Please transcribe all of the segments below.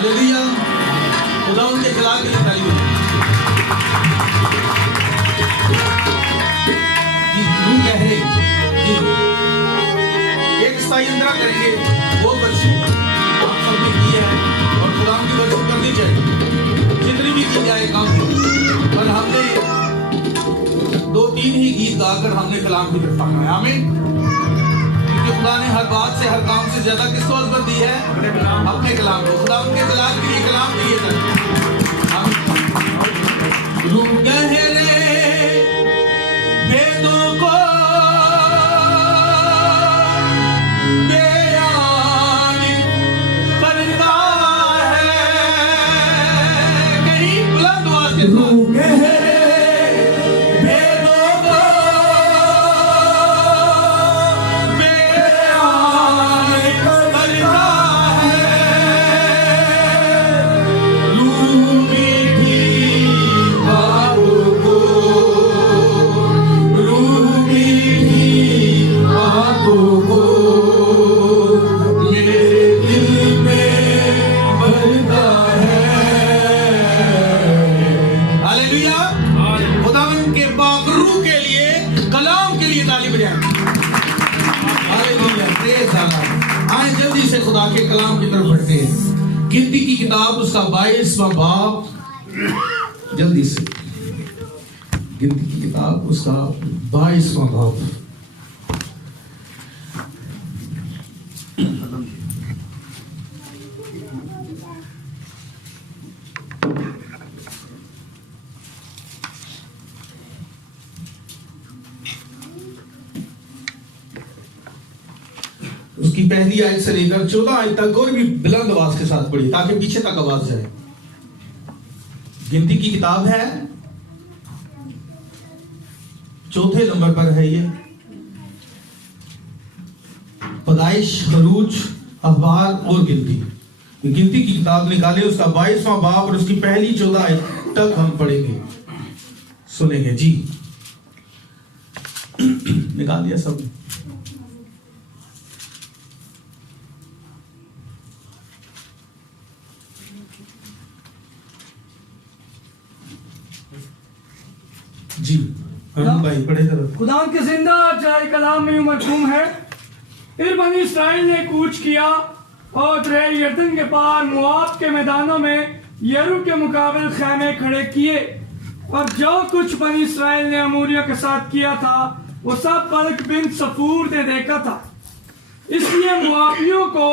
Hallelujah. खुदा उनके कलाम के लिए ताली बजाएं। जी रूह कह रहे जी एक स्थायी इंद्रा करके वो वर्षिप आप सबने की है और खुदा की वर्षिप करनी चाहिए जितनी भी की जाए काम है। पर हमने 2-3 ही गीत गाकर हमने कलाम की तरफ आना है। आमीन। क्योंकि खुदा ने हर बात से हर काम से ज्यादा किसको अज़मत दी है? अपने कलाम को। खुदा उनके कलाम के लिए रूह गहरे वेदों को बयान करता है। कहीं बुलंद आवाज के रूह गहरे खुदा के कलाम की तरफ बढ़ते हैं। गिनती की किताब उसका 22वां बाब, जल्दी से गिनती की किताब उसका 22वां बाब। उसकी पहली आयत से लेकर 14 आयत तक और भी बुलंद आवाज के साथ पढ़ी ताकि पीछे तक आवाज जाए। गिनती की किताब है, 4थे नंबर पर है ये। पैदाइश, खरूज, अखबार और गिनती। गिनती की किताब निकाले उसका 22वां बाब और उसकी पहली 14 आयत तक हम पढ़ेंगे, सुनेंगे जी। निकाल दिया सब? जी भाई पढ़े करो। खुदा के जिंदा जाए कलाम में मरहूम है। फिर बनी इस्राएल ने कूच किया और दरिया यरदन के पार मुआब के मैदानों में यरू के मुकाबले खैमे खड़े किए और जो कुछ बनी इस्राएल ने अमूरियों के साथ किया था वो सब बल्क बिन सफूर ने देखा था। इसलिए मुआबियों को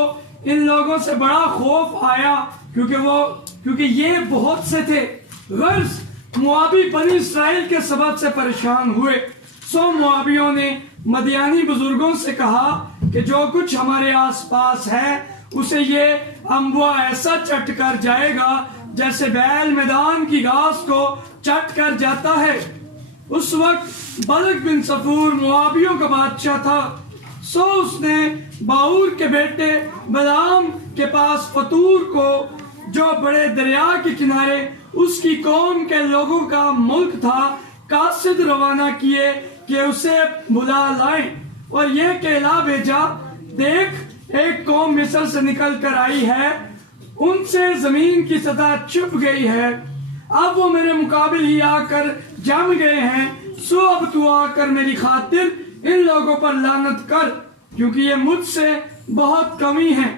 इन लोगों से बड़ा खौफ आया क्योंकि ये बहुत से थे। गर्ज मुआबी बनी इस्राएल के सबब से परेशान हुए। सो मुआबियों ने मदियानी बुजुर्गों से कहा कि जो कुछ हमारे आसपास है उसे ये अम्बुआ ऐसा चट कर जाएगा जैसे बैल मैदान की घास को चट कर जाता है। उस वक्त बलक बिन सफूर मुआबियों का बादशाह था। सो उसने बाऊर के बेटे बलाम के पास फतूर को, जो बड़े दरिया के किनारे उसकी कौम के लोगों का मुल्क था, कासिद रवाना किए कि उसे बुला लाएं और यह कहला भेजा, देख एक कौम मिस्र से निकल कर आई है, उनसे जमीन की सतह छुप गई है। अब वो मेरे मुकाबिल ही आकर जम गए हैं। सो अब तू आकर मेरी खातिर इन लोगों पर लानत कर, क्योंकि ये मुझसे बहुत कमी है।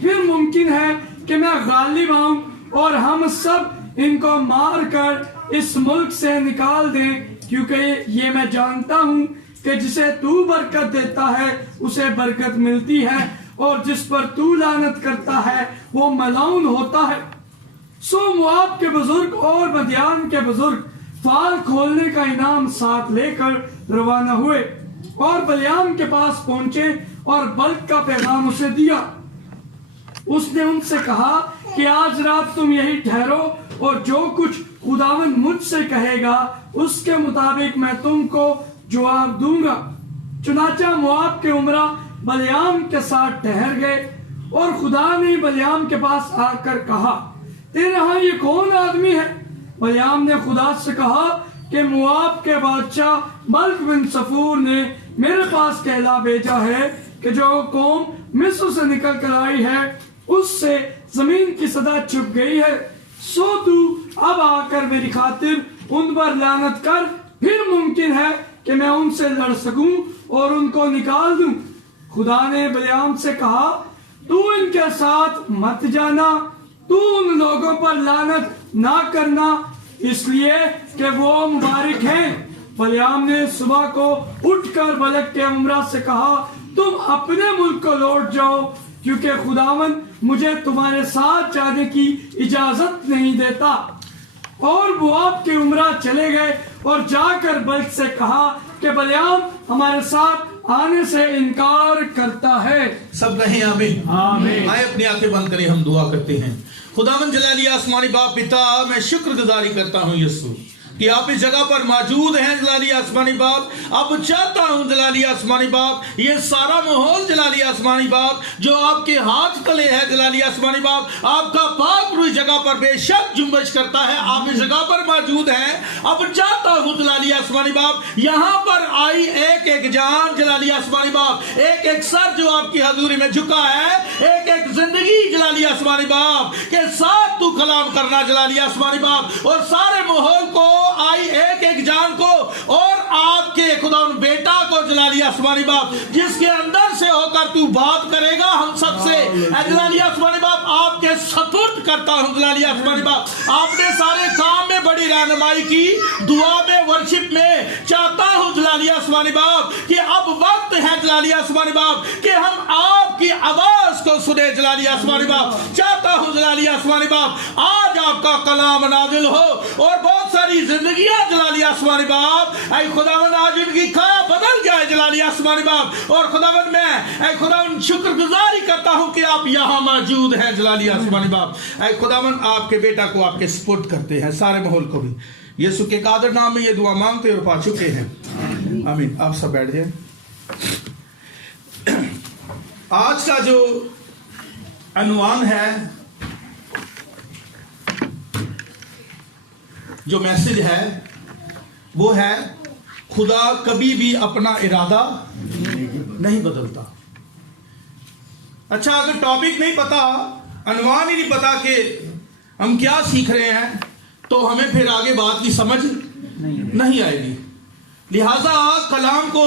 फिर मुमकिन है कि मैं गालिब आऊं और हम सब इनको मार कर इस मुल्क से निकाल दें, क्योंकि ये मैं जानता हूँ कि जिसे तू बरकत देता है उसे बरकत मिलती है और जिस पर तू लानत करता है वो मलाउन होता है। सो मुआब के बुजुर्ग और मदियान के बुजुर्ग फाल खोलने का इनाम साथ लेकर रवाना हुए और बलियाम के पास पहुंचे और बल्क का पैगाम उसे दिया। उसने उनसे कहा कि आज रात तुम यही ठहरो और जो कुछ खुदावंद मुझसे कहेगा उसके मुताबिक मैं तुमको जवाब दूंगा। चुनाचा मुआब के उमरा बलियाम के साथ ठहर गए और खुदा ने बलियाम के पास आकर कहा, तेरे यहाँ ये कौन आदमी है? बलियाम ने खुदा से कहा कि मुआब के बादशाह बल्क बिन सफूर ने मेरे पास कहला भेजा है कि जो कौम मिस्र से निकल कर आई है उससे जमीन की सदा छुप गई है, सो तू अब आकर मेरी खातिर उन पर लानत कर, फिर मुमकिन है कि मैं उनसे लड़ सकूं और उनको निकाल दूं। खुदा ने बिलाम से कहा, तू इनके साथ मत जाना, तू उन लोगों पर लानत ना करना, इसलिए कि वो मुबारक हैं। बिलाम ने सुबह को उठकर बलक के उमरा से कहा, तुम अपने मुल्क को लौट जाओ, क्योंकि खुदावन मुझे तुम्हारे साथ जाने की इजाजत नहीं देता। और वो आपके उमरा चले गए और जाकर बल्क से कहा कि बिलाम हमारे साथ आने से इनकार करता है। सब कहें आमीन। आमीन। आए अपनी आंखें बंद करें, हम दुआ करते हैं। खुदावंद जलाली आसमानी बाप पिता, मैं शुक्रगुजारी करता हूँ यीशु कि आप इस जगह पर मौजूद हैं जलाली आसमानी बाप। अब चाहता हूँ जलाली आसमानी बाप, ये सारा माहौल जलाली आसमानी बाप जो आपके हाथ तले है जलाली आसमानी बाप, आपका पाक रूह जगह पर बेशक जुम्बश करता है, आप इस जगह पर मौजूद हैं। अब चाहता हूँ जलाली आसमानी बाप, यहाँ पर आई एक एक जान जलाली आसमानी बाप, एक एक सर जो आपकी हजूरी में झुका है, एक एक जिंदगी जलाली आसमानी बाप के साथ तू कलाम करना जलाली आसमानी बाप, और सारे माहौल को आई एक एक जान को और आपके खुदा बेटा को जलाली आसमानी बाप, जिसके अंदर से होकर तू बात करेगा हम सबसे जलाली आसमानी बाप, आपके सपुर्द करता हूं जलाली आसमानी बाप। आपने सारे काम में बड़ी रहनुमाई की, दुआ में, वर्शिप में, चाहता हूं जलाली आसमानी बाप कि अब वक्त है जलाली आसमानी बाप कि हम आपकी आवाज को सुने जलाली आसमानी बाप। चाहता हूं जलाली आसमानी बाप आज आपका कलाम नाजिल हो और बहुत सारी जिंदगियां जलाली आसमानी बाप, ऐ खुदावंद आज उनकी खाया बदल जाए जलाली आसमानी बाप। और खुदावंद मैं ऐ खुदावंद शुक्रगुजारी करता हूं कि आप यहाँ मौजूद हैं जलाली आसमानी बाप। ऐ खुदावंद आपके बेटा को आपके सपुर्द करते हैं, सारे माहौल को भी यीशु के कादर नाम में ये दुआ मांगते और पा चुके हैं, आमीन। आप सब बैठ जाए। आज का जो अनुमान है, जो मैसेज है, वो है खुदा कभी भी अपना इरादा नहीं बदलता। अच्छा, अगर टॉपिक नहीं पता, अनुमान ही नहीं पता कि हम क्या सीख रहे हैं, तो हमें फिर आगे बात की समझ नहीं आएगी। लिहाजा कलाम को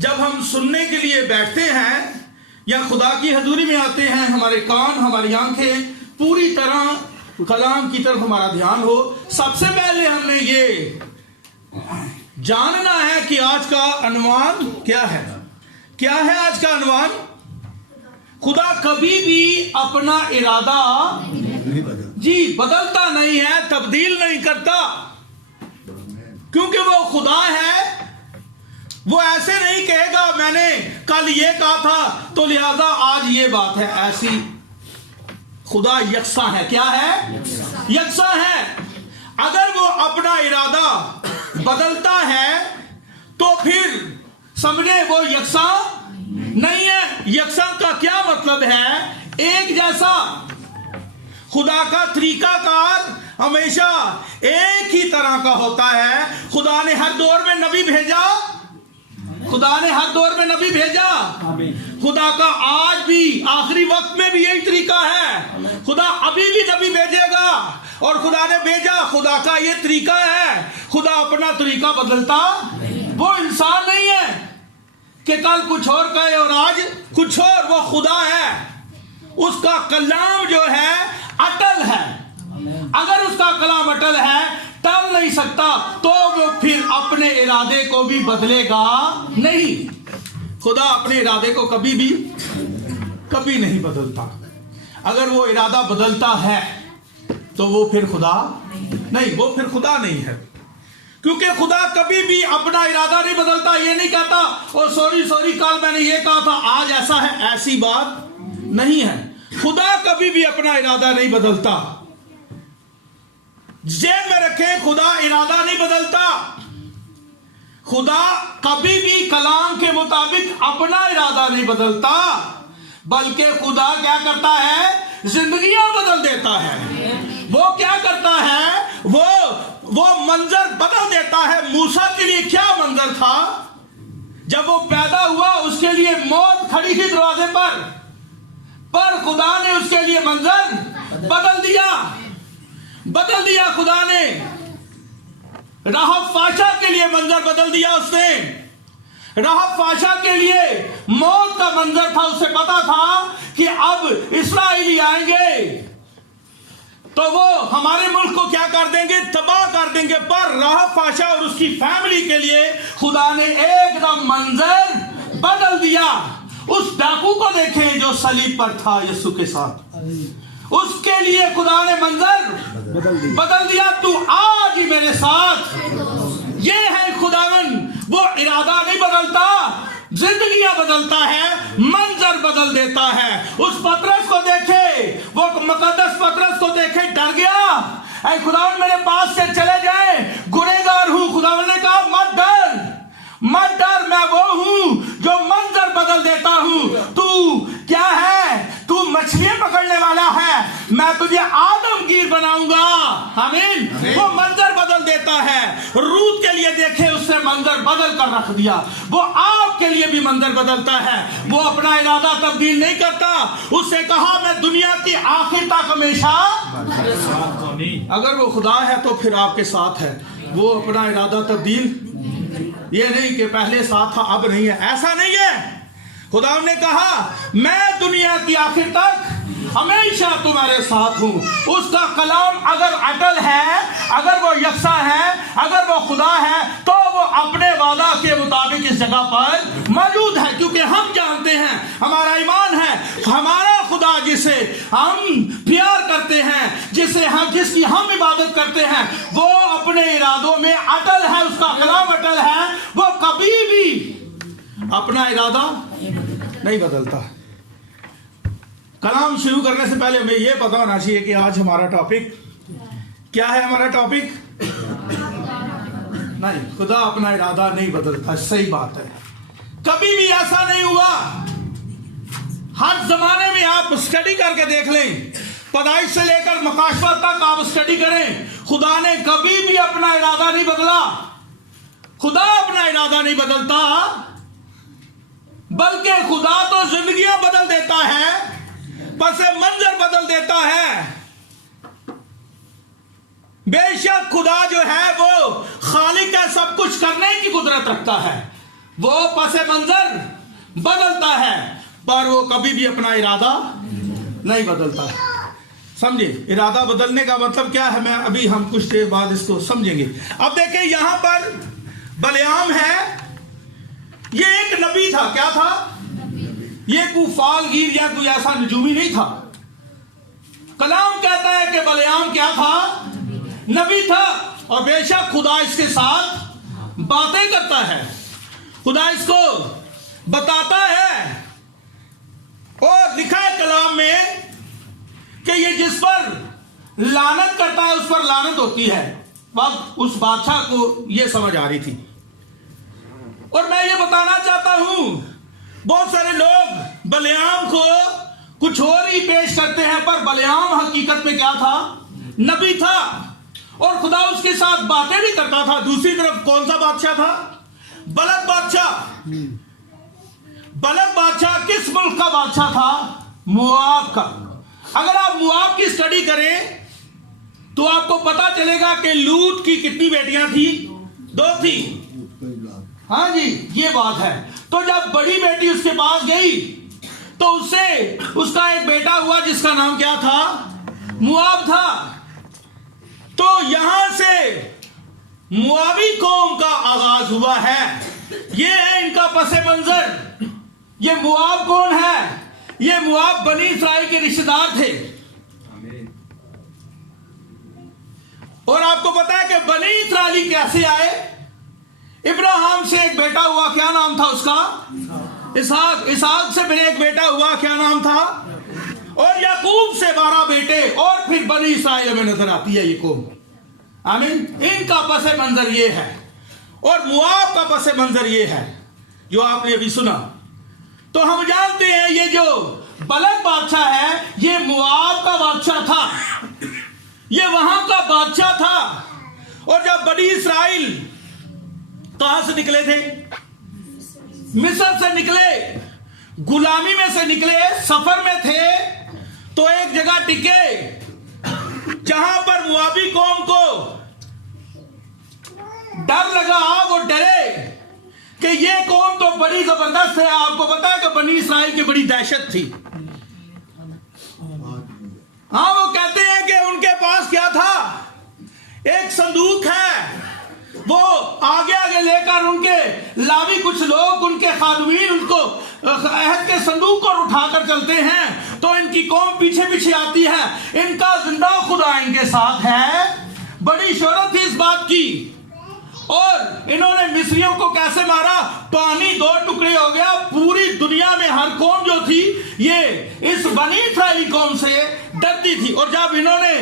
जब हम सुनने के लिए बैठते हैं या खुदा की हजूरी में आते हैं, हमारे कान, हमारी आंखें पूरी तरह कलाम की तरफ हमारा ध्यान हो। सबसे पहले हमने ये जानना है कि आज का अनुमान क्या है। क्या है आज का अनुमान? खुदा कभी भी अपना इरादा बदलता नहीं है, तब्दील नहीं करता, क्योंकि वो खुदा है। वो ऐसे नहीं कहेगा मैंने कल ये कहा था तो लिहाजा आज ये बात है, ऐसी खुदा यकसा है। क्या है? यकसा है। अगर वो अपना इरादा बदलता है तो फिर समझे वो यकसा नहीं है। यकसा का क्या मतलब है? एक जैसा। खुदा का तरीकाकार हमेशा एक ही तरह का होता है। खुदा ने हर दौर में नबी भेजा, खुदा ने हर दौर में नबी भेजा। खुदा का आज भी आखिरी वक्त में भी यही तरीका है। खुदा अभी भी नबी भेजेगा और खुदा ने भेजा, खुदा का ये तरीका है। खुदा अपना तरीका बदलता, वो इंसान नहीं है कि कल कुछ और कहे और आज कुछ और। वो खुदा है, उसका कलाम जो है अटल है। अगर उसका कलाम अटल है, टल नहीं सकता, तो वो फिर अपने इरादे को भी बदलेगा नहीं। खुदा अपने इरादे को कभी नहीं बदलता। अगर वो इरादा बदलता है तो वो फिर खुदा नहीं, वो फिर खुदा नहीं है, क्योंकि खुदा कभी भी अपना इरादा नहीं बदलता। ये नहीं कहता और सॉरी कल मैंने ये कहा था आज ऐसा है, ऐसी बात नहीं है। खुदा कभी भी अपना इरादा नहीं बदलता। जेब में रखें, खुदा इरादा नहीं बदलता। खुदा कभी भी कलाम के मुताबिक अपना इरादा नहीं बदलता, बल्कि खुदा क्या करता है? जिंदगियां बदल देता है। वो क्या करता है? वो मंजर बदल देता है। मूसा के लिए क्या मंजर था? जब वो पैदा हुआ उसके लिए मौत खड़ी थी दरवाजे पर खुदा ने उसके लिए मंजर बदल दिया खुदा ने। राहब फाशा के लिए मंजर बदल दिया उसने। राहब फाशा के लिए मौत का मंजर था, उसे पता था कि अब इस्राएली आएंगे तो वो हमारे मुल्क को क्या कर देंगे, तबाह कर देंगे। पर राहब फाशा और उसकी फैमिली के लिए खुदा ने एकदम मंजर बदल दिया। उस डाकू को देखें जो सलीब पर था यीशु के साथ, उसके लिए खुदा ने मंजर बदल दिया। तू आज ही मेरे साथ। ये है खुदावन, वो इरादा नहीं बदलता, जिंदगियां बदलता है, मंजर बदल देता है। उस पतरस को देखे, वो मुकद्दस पतरस को देखे, डर गया। ऐ खुदावन मेरे पास से चले जाए, गुनहगार हूं। खुदावन ने कहा मत डर, मत डर, मैं वो हूं जो मंजर बदल देता हूं। तू क्या है? तू मछलियां पकड़ने वाला है, मैं तुझे आदमगीर बनाऊंगा। आमीन। वो मंजर बदल देता है। रूत के लिए देखे, उसने मंजर बदल कर रख दिया। वो आपके लिए भी मंजर बदलता है। वो अपना इरादा तब्दील नहीं करता। उससे कहा मैं दुनिया की आखिर तक हमेशा। अगर वो खुदा है तो फिर आपके साथ है। वो अपना इरादा तब्दील, ये नहीं कि पहले साथ था अब नहीं है, ऐसा नहीं है। खुदा ने कहा मैं दुनिया की आखिर तक हमेशा तुम्हारे साथ हूं। उसका कलाम अगर अटल है, अगर वो यकसा है, अगर वो खुदा है, तो वो अपने वादा के मुताबिक इस जगह पर मौजूद है। क्योंकि हम जानते हैं, हमारा ईमान है, हमारा खुदा जिसे हम प्यार करते हैं, जिसकी हम इबादत करते हैं, वो अपने इरादों में अटल है। उसका कलाम अटल है, वो कभी भी अपना इरादा नहीं बदलता। कलाम शुरू करने से पहले हमें यह पता होना चाहिए कि आज हमारा टॉपिक क्या है। हमारा टॉपिक नहीं, खुदा अपना इरादा नहीं बदलता। सही बात है, कभी भी ऐसा नहीं हुआ। हर जमाने में आप स्टडी करके देख लें, पैदाइश से लेकर मकाशवा तक आप स्टडी करें, खुदा ने कभी भी अपना इरादा नहीं बदला। खुदा अपना इरादा नहीं बदलता, बल्कि खुदा तो जिंदगियां बदल देता है, पसे मंजर बदल देता है। बेशक खुदा जो है वो खालिक है, सब कुछ करने की कुदरत रखता है, वो पसे मंजर बदलता है, पर वो कभी भी अपना इरादा नहीं बदलता है। समझे? इरादा बदलने का मतलब क्या है, मैं अभी हम कुछ देर बाद इसको समझेंगे। अब देखें यहां पर बलयाम है, ये एक नबी था। क्या था? ये कोई फालगीर या कोई ऐसा नजूमी नहीं था। कलाम कहता है कि बलयाम क्या था? नबी था। और बेशक खुदा इसके साथ बातें करता है, खुदा इसको बताता है। और लिखा है कलाम में कि ये जिस पर लानत करता है उस पर लानत होती है। वक्त उस बादशाह को यह समझ आ रही थी। और मैं ये बताना चाहता हूं, बहुत सारे लोग बलयाम को कुछ और ही पेश करते हैं, पर बलयाम हकीकत में क्या था? नबी था। और खुदा उसके साथ बातें भी करता था। दूसरी तरफ कौन सा बादशाह था? बलक बादशाह। बलक बादशाह किस मुल्क का बादशाह था? मुआब का। अगर आप मुआब की स्टडी करें तो आपको पता चलेगा कि लूत की कितनी बेटियां थी? 2 थी। हाँ जी, ये बात है। तो जब बड़ी बेटी उसके पास गई तो उससे उसका एक बेटा हुआ जिसका नाम क्या था? मुआब था। तो यहां से मुआबी कौम का आगाज हुआ है। ये है इनका पसे मंजर। ये मुआब कौन है? ये मुआब बनी इस्राइल के रिश्तेदार थे। और आपको पता है कि बनी इस्राइली कैसे आए? इब्राहिम से एक बेटा हुआ, क्या नाम था उसका? इसहाक। इसहाक से फिर एक बेटा हुआ, क्या नाम था? और याकूब से 12 बेटे। और फिर बनी इस्राइल में नजर आती है ये कौम। आमीन। इनका पसे मंजर ये है। और मुआब का पसे मंजर ये है जो आपने अभी सुना। तो हम जानते हैं ये जो बलक बादशाह है, ये मुआब का बादशाह था, ये वहां का बादशाह था। और जब बनी इस्राइल कहां से निकले थे? मिस्र से निकले, गुलामी में से निकले, सफर में थे, तो एक जगह टिके जहां पर मुआबी कौम को डर लगा, वो डरे कि ये कौम तो बड़ी जबरदस्त है। आपको पता है कि बनी इसराइल की बड़ी दहशत थी। हाँ, वो कहते हैं कि उनके पास क्या था, एक संदूक है, वो आगे आगे लेकर उनके लावी कुछ लोग, उनके खादमीन उनको अहद के संदूक को उठाकर चलते हैं, तो इनकी कौम पीछे पीछे आती है। इनका जिंदा खुदा इनके साथ है। बड़ी शोहरत थी इस बात की। और इन्होंने मिस्रियों को कैसे मारा, पानी 2 टुकड़े हो गया। पूरी दुनिया में हर कौम जो थी ये इस बनी इस्राएली कौम से डरती थी। और जब इन्होंने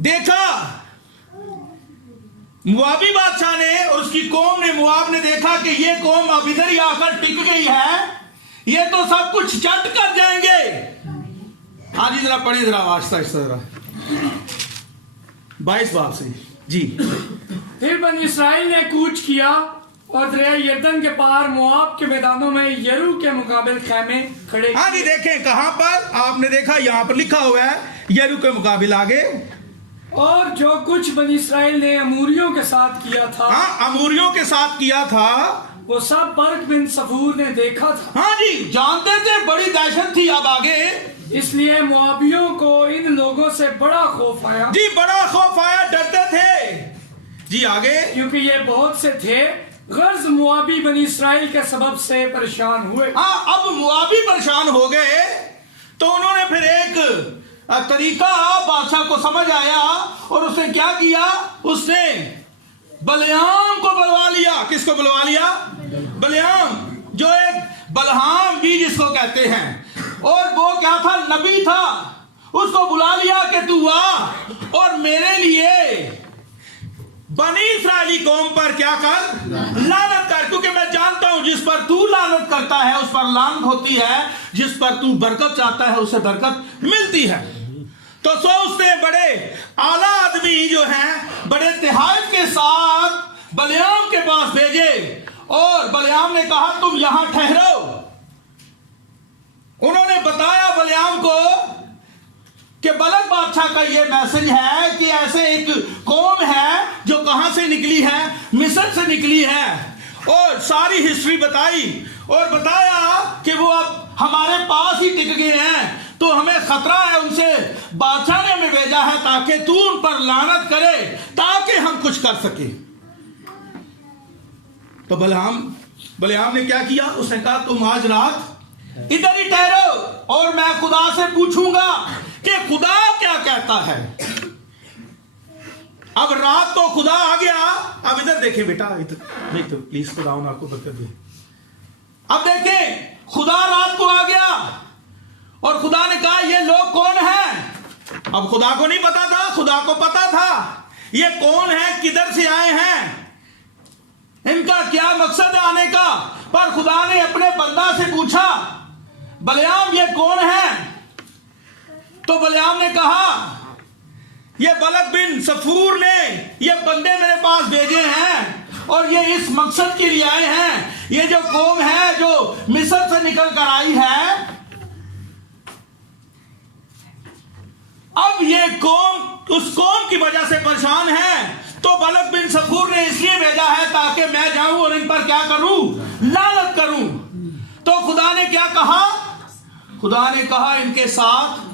देखा, मुआबी बादशाह ने, उसकी कौम ने, मुआब ने देखा कि ये कौम अब इधर ही आकर टिक गई है, ये तो सब कुछ चट कर जाएंगे। आज जरा पढ़िए जरा आहिस्ता आहिस्ता जरा 22 बाब से जी। फिर बनी इसराइल ने कूच किया और दरिया यरदन के पार मोआब के मैदानों में यरू के मुकाबिल खैमे खड़े। हाँ जी, देखें कहां पर आपने देखा, यहां पर लिखा हुआ है यरू के मुकाबिल। आगे, और जो कुछ बनी इसराइल ने अमूरियों के साथ किया था, हाँ, अमूरियों के साथ किया था, वो सब बरक बिन सफूर ने देखा था। हाँ जी, जानते थे, बड़ी दहशत थी। अब आगे, इसलिए मुआबियों को इन लोगों से बड़ा खौफ आया जी, बड़ा खौफ आया, डरते थे जी। आगे, क्योंकि ये बहुत से थे। गर्ज मुआबी बनी इसराइल के सबब से परेशान हुए। हाँ, अब मुआबी परेशान हो गए, तो उन्होंने फिर एक तरीका बादशाह को समझ आया, और उसने क्या किया, उसने बलयाम को बुलवा लिया। किसको बुलवा लिया? बलयाम, जो एक बलहाम भी जिसको कहते हैं, और वो क्या था, नबी था। उसको बुला लिया कि तू आ और मेरे लिए बनी इस्राएली कौम पर क्या कर, लानत कर, क्योंकि मैं जानता हूं जिस पर तू लानत करता है उस पर लानत होती है, जिस पर तू बरकत चाहता है उसे बरकत मिलती है। तो सो उसने बड़े आला आदमी जो हैं, बड़े तिहाद के साथ बलयाम के पास भेजे, और बलयाम ने कहा तुम यहां ठहरो। उन्होंने बताया बलयाम को कि बलक बादशाह का ये मैसेज है कि ऐसे एक कौम है जो कहां से निकली है, मिस्र से निकली है, और सारी हिस्ट्री बताई, और बताया कि वो अब हमारे पास ही टिक गए हैं, तो हमें खतरा है उनसे। बादशाह ने हमें भेजा है ताकि तू उन पर लानत करे, ताकि हम कुछ कर सके। तो बलयाम ने क्या किया, उसने कहा तुम आज रात इधर ही ठहरो, और मैं खुदा से पूछूंगा कि खुदा क्या कहता है। अब रात तो खुदा आ गया। अब इधर देखे बेटा, इधर नहीं तो प्लीज खुदा आपको बरकत दे। अब देखें, खुदा रात को आ गया, और खुदा ने कहा ये लोग कौन हैं। अब खुदा को नहीं पता था, खुदा को पता था ये कौन है, किधर से आए हैं, इनका क्या मकसद है आने का। पर खुदा ने अपने बंदा से पूछा, बलयाम ये कौन है। तो बलयाम ने कहा ये बलक बिन सफूर ने ये बंदे मेरे पास भेजे हैं, और ये इस मकसद के लिए आए हैं। ये जो कौम है जो मिस्र से निकल कर आई है, अब ये कौम उस कौम की वजह से परेशान है, तो बलक बिन सफूर ने इसलिए भेजा है ताकि मैं जाऊं और इन पर क्या करूं, लानत करूं। तो खुदा ने क्या कहा, खुदा ने कहा इनके साथ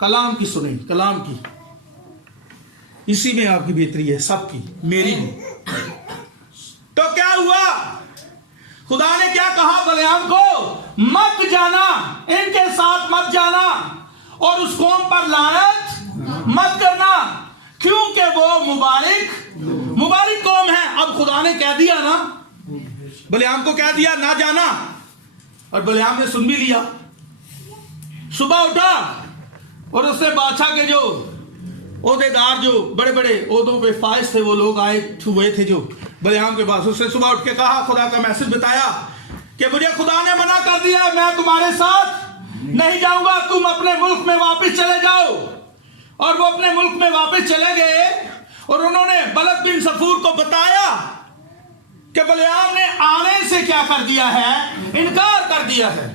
कलाम की सुने, कलाम की, इसी में आपकी बेहतरी है, सबकी, मेरी भी। तो क्या हुआ, खुदा ने क्या कहा बलयाम को, मत जाना, इनके साथ मत जाना, और उस कौम पर लानत मत करना, क्योंकि वो मुबारक कौम है। अब खुदा ने कह दिया ना, बलयाम को कह दिया ना जाना, और बलयाम ने सुन भी लिया। सुबह उठा, और उसने बादशाह के जो ओहदेदार, जो बड़े बड़े ओहदों पे फाइज थे, वो लोग आए हुए थे जो बलयाम के पास, उसने सुबह उठ के कहा, खुदा का मैसेज बताया कि मुझे खुदा ने मना कर दिया है, मैं तुम्हारे साथ नहीं जाऊंगा, तुम अपने मुल्क में वापस चले जाओ। और वो अपने मुल्क में वापस चले गए, और उन्होंने बलक बिन सफूर को बताया कि बलयाम ने आने से क्या कर दिया है, इनकार कर दिया है।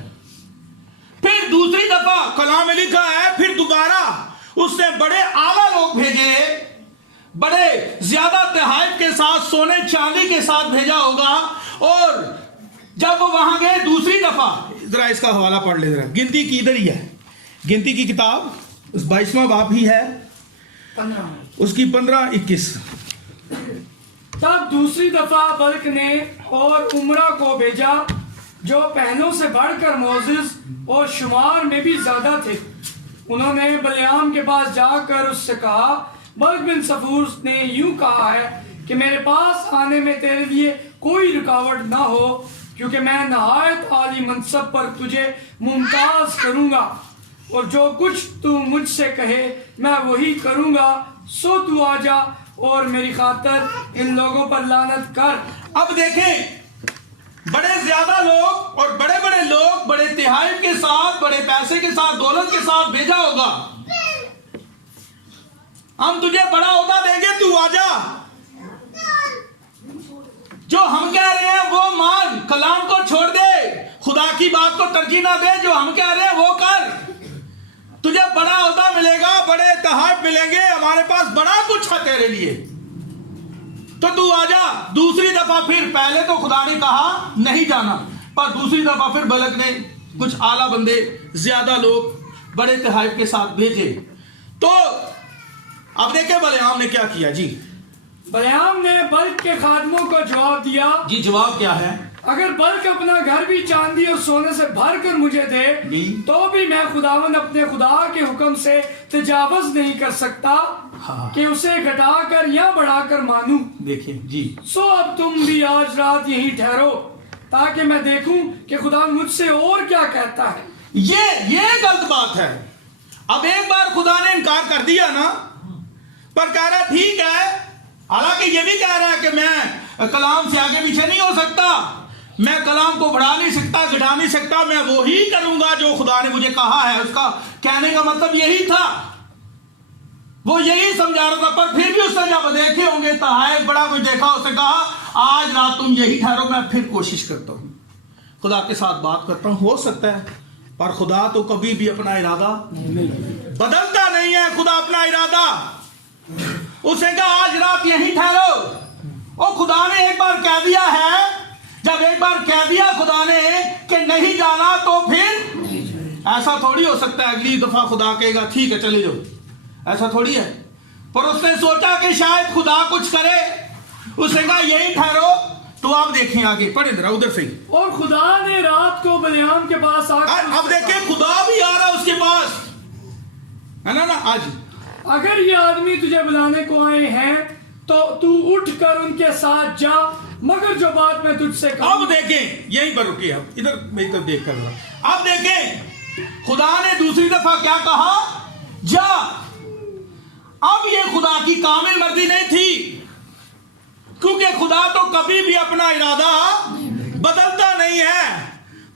फिर दूसरी दफा कलाम में लिखा है फिर दोबारा उसने बड़े आला लोग भेजे, बड़े ज्यादा तहफ़ के साथ, सोने चांदी के साथ भेजा होगा। और जब वो वहां गए दूसरी दफा, जरा इसका हवाला पढ़ ले जरा, गिनती की इधर ही है, गिनती की किताब 22वां बाब ही है, 15 उसकी 15-21। तब दूसरी दफा बल्क ने और उमरा को भेजा, जो पहलों से बढ़कर मोजिज और शुमार में भी ज्यादा थे। उन्होंने बलियाम के पास जाकर उससे कहा, बल्क बिन सफूर ने यूं कहा है कि मेरे पास आने में तेरे लिए कोई रुकावट ना हो, क्योंकि मैं नहायत आली मनसब पर तुझे मुमताज करूंगा, और जो कुछ तू मुझसे कहे मैं वही करूंगा। सो तू आजा और मेरी खातर इन लोगों पर लानत कर। अब देखें, बड़े ज्यादा लोग और बड़े बड़े लोग बड़े तिहाई के साथ, बड़े पैसे के साथ, दौलत के साथ भेजा होगा, हम तुझे बड़ा ओहदा देंगे, तू आजा। जो हम कह रहे हैं वो मान, कलाम को छोड़ दे, खुदा की बात को तरजीह ना दे, जो हम कह रहे हैं वो कर, तुझे बड़ा ओहदा मिलेगा, बड़े तहफ़ मिलेंगे, हमारे पास बड़ा कुछ है तेरे लिए, तो तू आजा। दूसरी दफा फिर, पहले तो खुदा ने कहा नहीं जाना, पर दूसरी दफा फिर बलक ने कुछ आला बंदे, ज्यादा लोग बड़े तहफ़ के साथ भेजे। तो अब देखे बलियाम ने क्या किया जी। बलियाम ने बल्क के खादमों को जवाब दिया, जी जवाब क्या है? अगर बल्क अपना घर भी चांदी और सोने से भर कर मुझे दे, तो भी मैं खुदावंद अपने खुदा के हुक्म से तजावज नहीं कर सकता, हाँ। कि उसे घटाकर या बढ़ाकर मानूं। देखिए जी, सो अब तुम भी आज रात यहीं ठहरो, ताकि मैं देखूं कि खुदा मुझसे और क्या कहता है। ये गलत बात है। अब एक बार खुदा ने इनकार कर दिया ना, पर कह रहा ठीक है, हालांकि ये भी कह रहा है कि मैं कलाम से आगे पीछे नहीं हो सकता, मैं कलाम को बढ़ा नहीं सकता, घटा नहीं सकता, मैं वो ही करूंगा जो खुदा ने मुझे कहा है। उसका कहने का मतलब यही था, वो यही समझा रहा था। पर फिर भी उसने जब देखे होंगे तहफ़ बड़ा कुछ देखा, उसने कहा आज रात तुम यही ठहरो, मैं फिर कोशिश करता हूं, खुदा के साथ बात करता हूं। हो सकता है, पर खुदा तो कभी भी अपना इरादा बदलता नहीं है। खुदा अपना इरादा, उसने कहा आज रात यहीं ठहरो। और खुदा ने एक बार कह दिया है, जब एक बार कह दिया खुदा ने कि नहीं जाना, तो फिर ऐसा थोड़ी हो सकता है अगली दफा खुदा कहेगा ठीक है चले जाओ, ऐसा थोड़ी है। पर उसने सोचा कि शायद खुदा कुछ करे, उसने कहा यहीं ठहरो। तो आप देखें आगे, पढ़े जरा उधर से। और खुदा ने रात को बलियाम के पास आकर, अब देखें खुदा भी आ रहा उसके पास, है ना आज, अगर ये आदमी तुझे बुलाने को आए हैं तो तू उठ कर उनके साथ जा, मगर जो बात मैं तुझसे कहूं। अब देखें, यहीं पर रुकिए, अब इधर मेरी तरफ देख कर। अब देखें खुदा ने दूसरी दफा क्या कहा, जा। अब ये खुदा की कामिल मर्जी नहीं थी, क्योंकि खुदा तो कभी भी अपना इरादा बदलता नहीं है।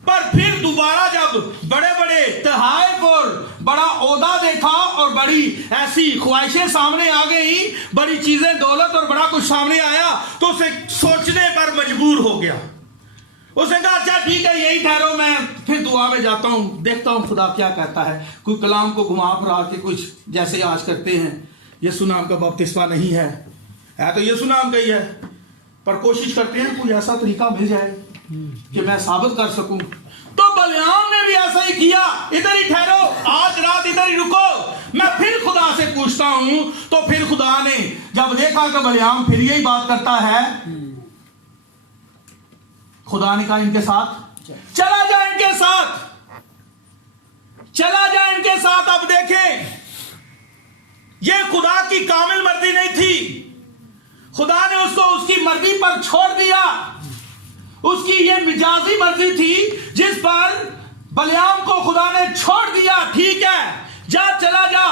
पर फिर दोबारा जब बड़े बड़े तहफ़ और बड़ा ओहदा देखा और बड़ी ऐसी ख्वाहिशें सामने आ गई, बड़ी चीजें, दौलत और बड़ा कुछ सामने आया, तो उसे सोचने पर मजबूर हो गया। उसने कहा अच्छा ठीक है यही ठहरो, मैं फिर दुआ में जाता हूँ, देखता हूँ खुदा क्या कहता है। कोई कलाम को घुमा फिरा के कुछ जैसे आज करते हैं, यीशु नाम का बपतिस्मा नहीं है तो यीशु नाम का ही है, पर कोशिश करते हैं कोई ऐसा तरीका मिल जाए कि मैं साबित कर सकूं। तो बलियाम ने भी ऐसा ही किया, इधर ही ठहरो, आज रात इधर ही रुको, मैं फिर खुदा से पूछता हूं। तो फिर खुदा ने जब देखा कि बलियाम फिर यही बात करता है, खुदा ने कहा इनके साथ चला जा, इनके साथ चला जा, इनके साथ। अब देखें, यह खुदा की कामिल मर्जी नहीं थी, खुदा ने उसको उसकी मर्जी पर छोड़ दिया। उसकी ये मिजाजी मर्जी थी जिस पर बलियाम को खुदा ने छोड़ दिया। ठीक है, जा, चला जा।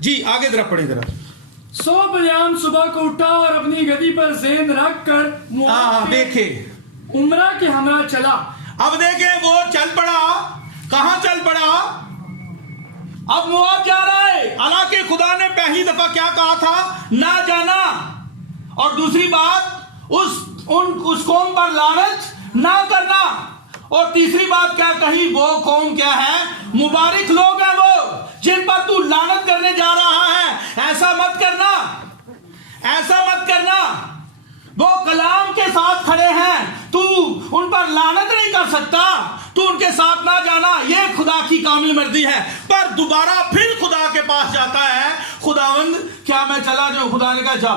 जी आगे जरा पढ़े जरा। सो बलियाम सुबह को उठा और अपनी गदी पर जेन रख कर देखे उमरा के हमरा चला। अब देखे वो चल पड़ा, कहां चल पड़ा, अब मुआब जा रहा है। हालांकि खुदा ने पहली दफा क्या कहा था, ना जाना, और दूसरी बात उस कौम पर लानत ना करना, और तीसरी बात क्या कही, वो कौम क्या है, मुबारक लोग करना, वो कलाम के साथ खड़े हैं, तू उन पर लानत नहीं कर सकता, तू उनके साथ ना जाना, ये खुदा की कामिल मर्जी है। पर दोबारा फिर खुदा के पास जाता है, खुदावंद क्या मैं चला जाऊं? खुदा ने कहा जा।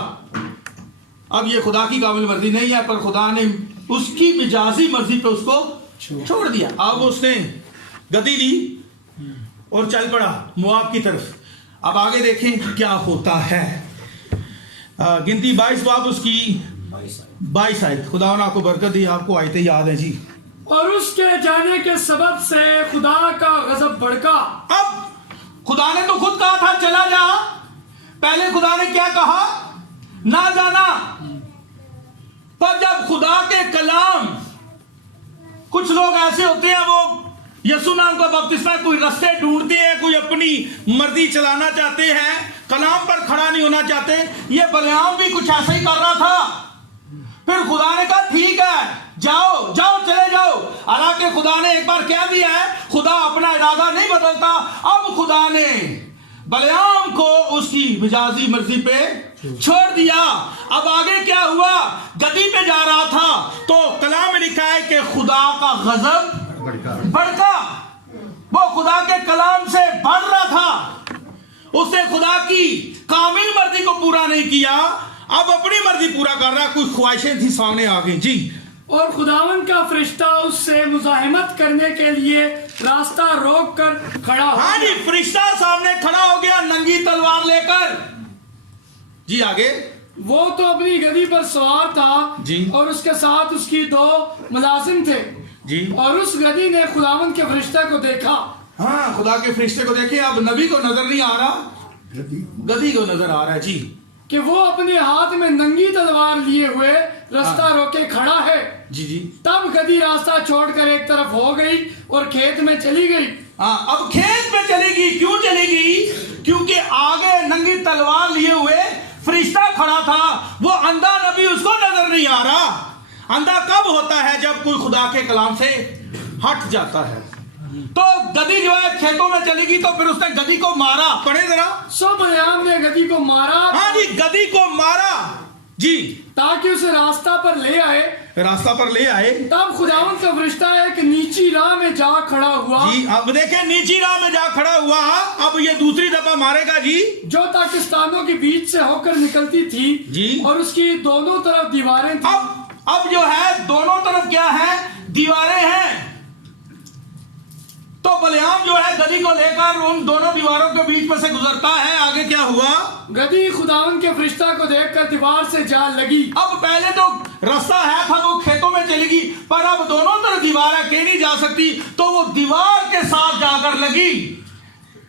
अब ये खुदा की कामिल मर्जी नहीं है, पर खुदा ने उसकी मिजाजी मर्जी पे उसको छोड़ दिया। अब उसने गद्दी ली और चल पड़ा मोआब की तरफ। अब आगे देखें क्या होता है। गिनती 22 बाब उसकी 22 आयत। खुदा ने आपको बरकत दी, आपको आयतें याद है जी। और उसके जाने के सबब से खुदा का गजब भड़का। अब खुदा ने तो खुद कहा था चला जा, पहले खुदा ने क्या कहा? ना जाना। पर जब खुदा के कलाम, कुछ लोग ऐसे होते हैं वो यीशु नाम का बपतिस्मा, कोई रास्ते ढूंढते हैं, कोई अपनी मर्जी चलाना चाहते हैं, कलाम पर खड़ा नहीं होना चाहते। ये बलियाम भी कुछ ऐसा ही कर रहा था। फिर खुदा ने कहा ठीक है, जाओ जाओ चले जाओ। हालांकि खुदा ने एक बार कह दिया है, खुदा अपना इरादा नहीं बदलता। अब खुदा ने बलियाम को उसकी मिजाजी मर्जी पे छोड़ दिया। अब आगे क्या हुआ? गद्दी पे जा रहा था तो कलाम में लिखा है कि खुदा का गजब भड़का। वो खुदा के कलाम से बढ़ रहा था, उसने खुदा की कामिल मर्जी को पूरा नहीं किया, अब अपनी मर्जी पूरा कर रहा है। कुछ ख्वाहिशें थी सामने आ गई जी। और खुदावन का फरिश्ता उससे मुजाहिमत करने के लिए रास्ता रोक कर खड़ा हो हाँ जी, फरिश्ता सामने खड़ा हो गया नंगी तलवार लेकर जी। आगे वो तो अपनी गद्दी पर सवार था जी, और उसके साथ उसकी 2 मुलाजिम थे जी। और उस गद्दी ने खुदावन के फरिश्ते को देखा। हाँ, खुदा के फरिश्ते को देखे। अब नबी को नजर नहीं आ रहा, गद्दी को नजर आ रहा है जी, कि वो अपने हाथ में नंगी तलवार लिए हुए रास्ता रोके खड़ा है जी जी। तब गद्दी रास्ता छोड़कर एक तरफ हो गई और खेत में चली गई। हाँ, अब खेत में चलेगी। क्यों चलेगी? क्योंकि आगे नंगी तलवार लिए हुए फरिश्ता खड़ा था। वो अंधा नबी उसको नजर नहीं आ रहा। अंधा कब होता है? जब कोई खुदा के कलाम से हट जाता है। तो गद्दी जो है खेतों में चलेगी, तो फिर उसने गद्दी को मारा। पढ़े जरा। सो बलियाम ने गद्दी को मारा। हाँ जी, गद्दी को मारा जी, ताकि उसे रास्ता पर ले आए। रास्ता पर ले आए। तब खुदावन का फरिश्ता एक नीची राह में जा खड़ा हुआ जी। अब देखें, नीची राह में जा खड़ा हुआ। अब ये दूसरी दफा मारेगा जी, जो पाकिस्तानों के बीच से होकर निकलती थी जी। और उसकी दोनों तरफ दीवारें थी। अब जो है दोनों तरफ क्या है? दीवारें हैं। तो बलियाम जो है गद्दी को लेकर उन दोनों दीवारों के बीच में से गुजरता है। आगे क्या हुआ? गद्दी खुदावन के फरिश्ता को देखकर दीवार से जा लगी। अब पहले तो रास्ता है था, वो खेतों में चलेगी, पर अब दोनों तरफ दीवार है, कहीं नहीं जा सकती। तो वो दीवार के साथ जाकर लगी,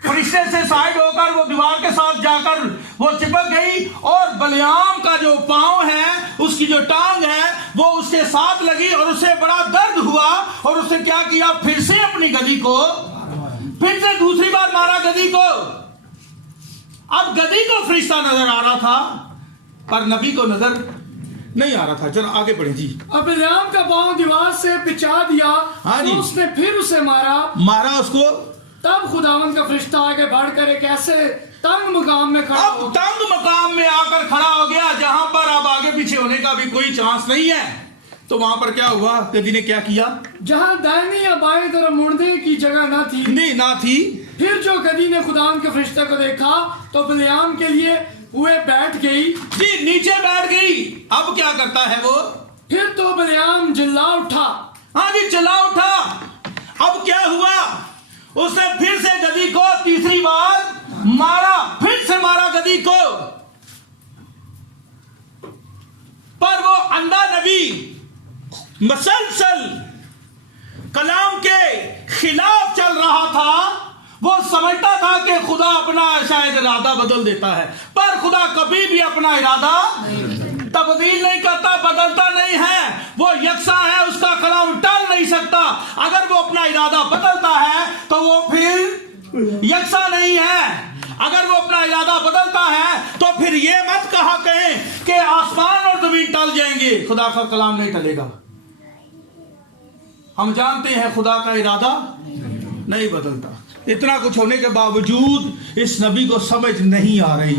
फरिश्ते से साइड होकर वो दीवार के साथ जाकर वो चिपक गई। और बलियाम का जो पांव है, उसकी जो टांग है, वो उसके साथ लगी और उसे बड़ा दर्द हुआ। और उसने क्या किया? फिर से अपनी गद्दी को, फिर से दूसरी बार मारा गद्दी को। अब गद्दी को फरिश्ता नजर आ रहा था, पर नबी को नजर नहीं आ रहा था। चलो आगे बढ़े जी। अब बलियाम का पांव दीवार से पिचा दिया। हाँ जी। तो उसने फिर उसे मारा उसको। तब खुदावन का फरिश्ता आगे बढ़कर एक ऐसे तंग मकाम में खड़ा अब तंग मकाम में आकर खड़ा हो गया, जहां पर अब आगे पीछे होने का भी कोई चांस नहीं है। तो वहां पर क्या हुआ? गद्दी ने क्या किया? जहां दाहिनी या बाएं तरफ मुड़ने की जगह ना थी, नहीं ना थी। फिर जो गद्दी ने खुदावन के फरिश्ते को देखा तो बलियाम के लिए हुए बैठ गई जी, नीचे बैठ गई। अब क्या करता है वो? फिर तो बलियाम चिल्ला उठा। हाँ जी, चिल्ला उठा। अब क्या हुआ? उसने फिर से गद्दी को तीसरी बार मारा, फिर से मारा गद्दी को। पर वो अंधा नबी मसलसल कलाम के खिलाफ चल रहा था। वो समझता था कि खुदा अपना शायद इरादा बदल देता है, पर खुदा कभी भी अपना इरादा तब्दील नहीं करता, बदलता नहीं है। वो यकसा है, उसका कलाम टल नहीं सकता। अगर वो अपना इरादा बदलता है तो वो फिर यकसा नहीं है। अगर वो अपना इरादा बदलता है तो फिर ये मत कहा कहें कि आसमान और जमीन टल जाएंगे, खुदा का कलाम नहीं टलेगा। हम जानते हैं खुदा का इरादा नहीं बदलता। इतना कुछ होने के बावजूद इस नबी को समझ नहीं आ रही।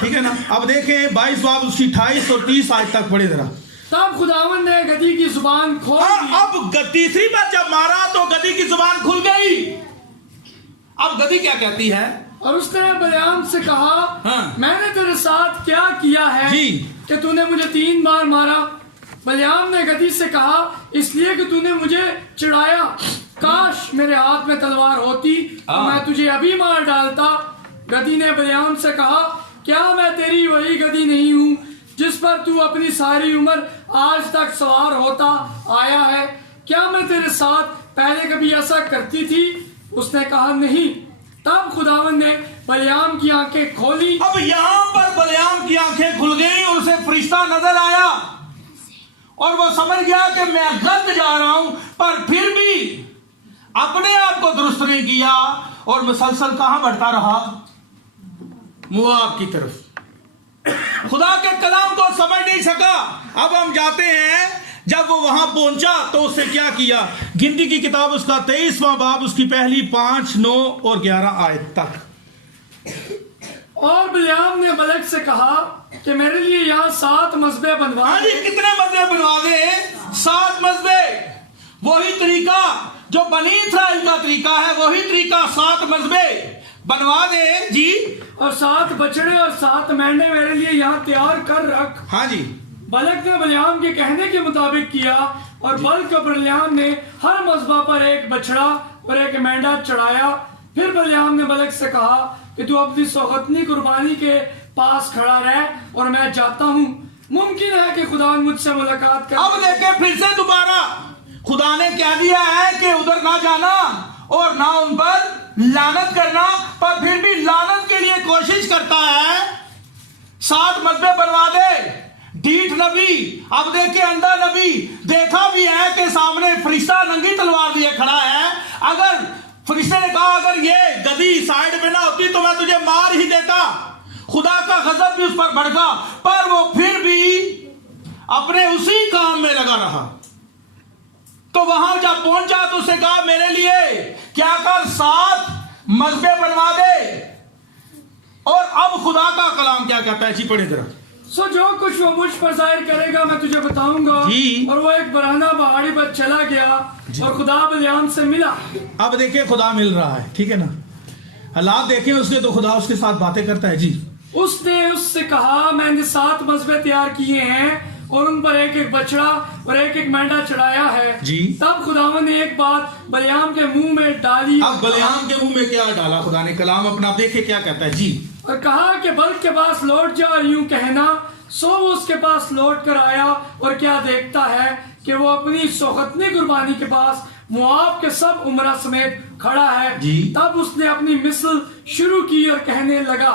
ठीक है ना। अब देखें 22 बाब उसकी 28 और 30 आयत तक पढ़े जरा। तब खुदावंद ने गधी की जुबान खोल दी। अब तीसरी बार जब मारा तो गधी की जुबान खुल गई। अब गधी क्या कहती है? और उसने बलियाम से कहा, हाँ। मैंने तेरे साथ क्या किया है जी। कि तूने मुझे 3 बार मारा? बलियाम ने गधी से कहा, इसलिए कि तूने मुझे चिढ़ाया। काश मेरे हाथ में तलवार होती तो मैं तुझे अभी मार डालता। गधी ने बलियाम से कहा, क्या मैं तेरी वही गधी नहीं हूँ जिस पर तू अपनी सारी उम्र आज तक सवार होता आया है? क्या मैं तेरे साथ पहले कभी ऐसा करती थी? उसने कहा, नहीं। तब खुदावंद ने बलियाम की आंखें खोली। अब यहाँ पर बलियाम की आंखें खुल गई और उसे फरिश्ता नजर आया और वो समझ गया कि मैं गलत जा रहा हूं, पर फिर भी अपने आप को दुरुस्त नहीं किया और मुसलसल कहां बढ़ता रहा? मुआब की तरफ। खुदा के कलाम को समझ नहीं सका। अब हम जाते हैं, जब वो वहां पहुंचा तो उसने क्या किया? गिनती की किताब उसका 23वां बाब उसकी पहली 5, 9 और 11 आयत तक। और बलियाम ने बलक से कहा कि मेरे लिए यहाँ 7 मज़बे बनवा। हाँ जी, कितने मज़बे बनवा दे? 7 मज़बे। वही तरीका जो बनी इस्राइल का तरीका है, वही तरीका 7 मज़बे बनवा दे जी। और 7 बछड़े और 7 मेंढे मेरे लिए यहाँ तैयार कर रख। हाँ जी। बलक ने बलियाम के कहने के मुताबिक किया और बल्क और बलियाम ने हर मज़बा पर एक बछड़ा और एक मेंढा चढ़ाया। फिर बलियाम ने बलक से कहा कि तू अपनी सौगतनी कुर्बानी के पास खड़ा रह और मैं जाता हूँ। मुमकिन है कि खुदा मुझसे मुलाकात कर। अब देखे फिर से दोबारा खुदा ने क्या दिया है कि उधर ना जाना और ना उन पर लानत करना, पर फिर भी लानत के लिए कोशिश करता है। 7 मज़बे बनवा दे। डीठ नबी, अब देखे अंधा नबी, देखा भी है कि सामने फरिश्ता नंगी तलवार लिए खड़ा है। अगर फरिश्ते ने कहा अगर ये गधी साइड में ना होती तो मैं तुझे मार ही देता, खुदा का गजब भी उस पर भड़का, पर वो फिर भी अपने उसी काम में लगा रहा। तो वहां जब पहुंचा तो उसे कहा मेरे लिए क्या कर, 7 मज़बे बनवा दे। और अब खुदा का कलाम क्या कहता है जी, पढ़े जरा। सो जो कुछ वो मुझ पर जाहिर करेगा मैं तुझे बताऊंगा। जी। और वो एक बराना पहाड़ी पर चला गया और खुदा बलियाम से मिला। अब देखिए खुदा मिल रहा है, ठीक है ना। हालात देखें उसके तो खुदा उसके साथ बातें करता है जी। उसने उससे कहा, मैंने 7 मज़बे तैयार किए हैं और उन पर एक एक बछड़ा और एक एक मेंढा चढ़ाया है जी। तब खुदावन ने एक बात बलियाम के मुंह में डाली। अब बलियाम के मुंह में क्या डाला खुदा ने? कलाम अपना देखे क्या कहता है जी। और कहा कि बल्क के पास लौट जा और यूं कहना। सो वो उसके पास लौट कर आया और क्या देखता है कि वो अपनी सौगतनी कुर्बानी के पास मुआब के सब उमरा समेत खड़ा है जी। तब उसने अपनी मिसल शुरू की और कहने लगा,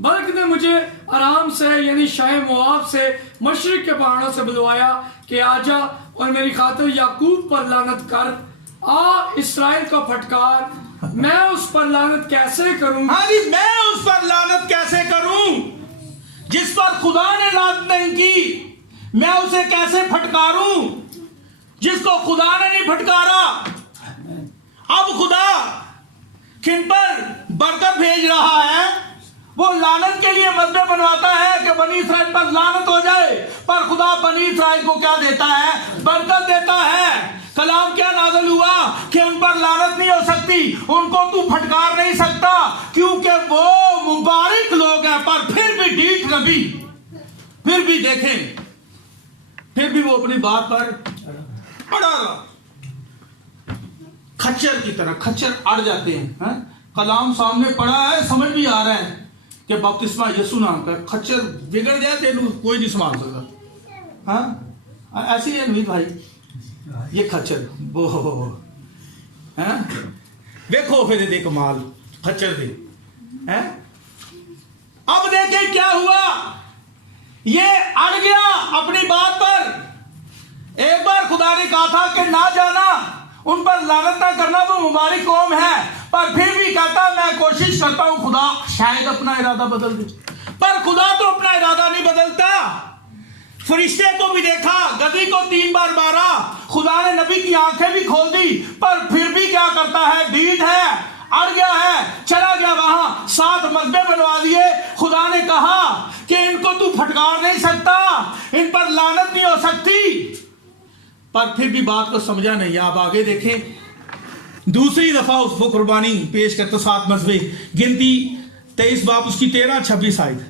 बल्क ने मुझे आराम से यानी शाह मुआब से मशरिक के पहाड़ों से बुलवाया कि आजा और मेरी खातिर याकूब पर लानत कर, आ इसराइल को फटकार। मैं उस पर लानत कैसे करूं? हाँ जी, मैं उस पर लानत कैसे करूं जिस पर खुदा ने लानत नहीं की? मैं उसे कैसे फटकारूं जिसको खुदा ने नहीं फटकारा? अब खुदा किन पर बरकत भेज रहा है? वो लानत के लिए मज़बे बनवाता है कि बनी इस्राइल पर लानत हो जाए, पर खुदा बनी इस्राइल को क्या देता है? बरकत देता है। कलाम क्या नाज़िल हुआ कि उन पर लानत नहीं हो सकती, उनको तू फटकार नहीं सकता क्योंकि वो मुबारक लोग हैं। पर फिर भी डीठ नबी, फिर भी देखें, फिर भी वो अपनी बात पर अड़ा रहा। खच्चर की तरह खच्चर अड़ जाते हैं। कलाम सामने पड़ा है, समझ भी आ रहा है कि बपतिस्मा यीशु नाम का, खच्चर बिगड़ जाए तेन कोई नहीं संभाल सकता। हाँ ऐसी है नहीं भाई, ये खच्चर वो हैं। देखो फिर दे कमाल खच्चर दे हैं। अब देखे क्या हुआ, ये अड़ गया अपनी बात पर। एक बार खुदा ने कहा था कि ना जाना, उन पर लानत ना करना, वो मुबारक कौम है, पर फिर भी कहता मैं कोशिश करता हूं खुदा शायद अपना इरादा बदल दे। पर खुदा तो अपना इरादा नहीं बदलता। फरिश्ते को भी देखा, गधी को 3 बार मारा, खुदा ने नबी की आंखें भी खोल दी, पर फिर भी क्या करता है? डीठ है, अड़ गया है, चला गया वहां सात मजबे बनवा दिए। खुदा ने कहा कि इनको तू फटकार नहीं सकता, इन पर लानत नहीं हो सकती, पर फिर भी बात को समझा नहीं। आप आगे देखें, दूसरी दफा उसको कुर्बानी पेश करते, सात मजबे, गिनती 23 बाब उसकी 13-26 आयत।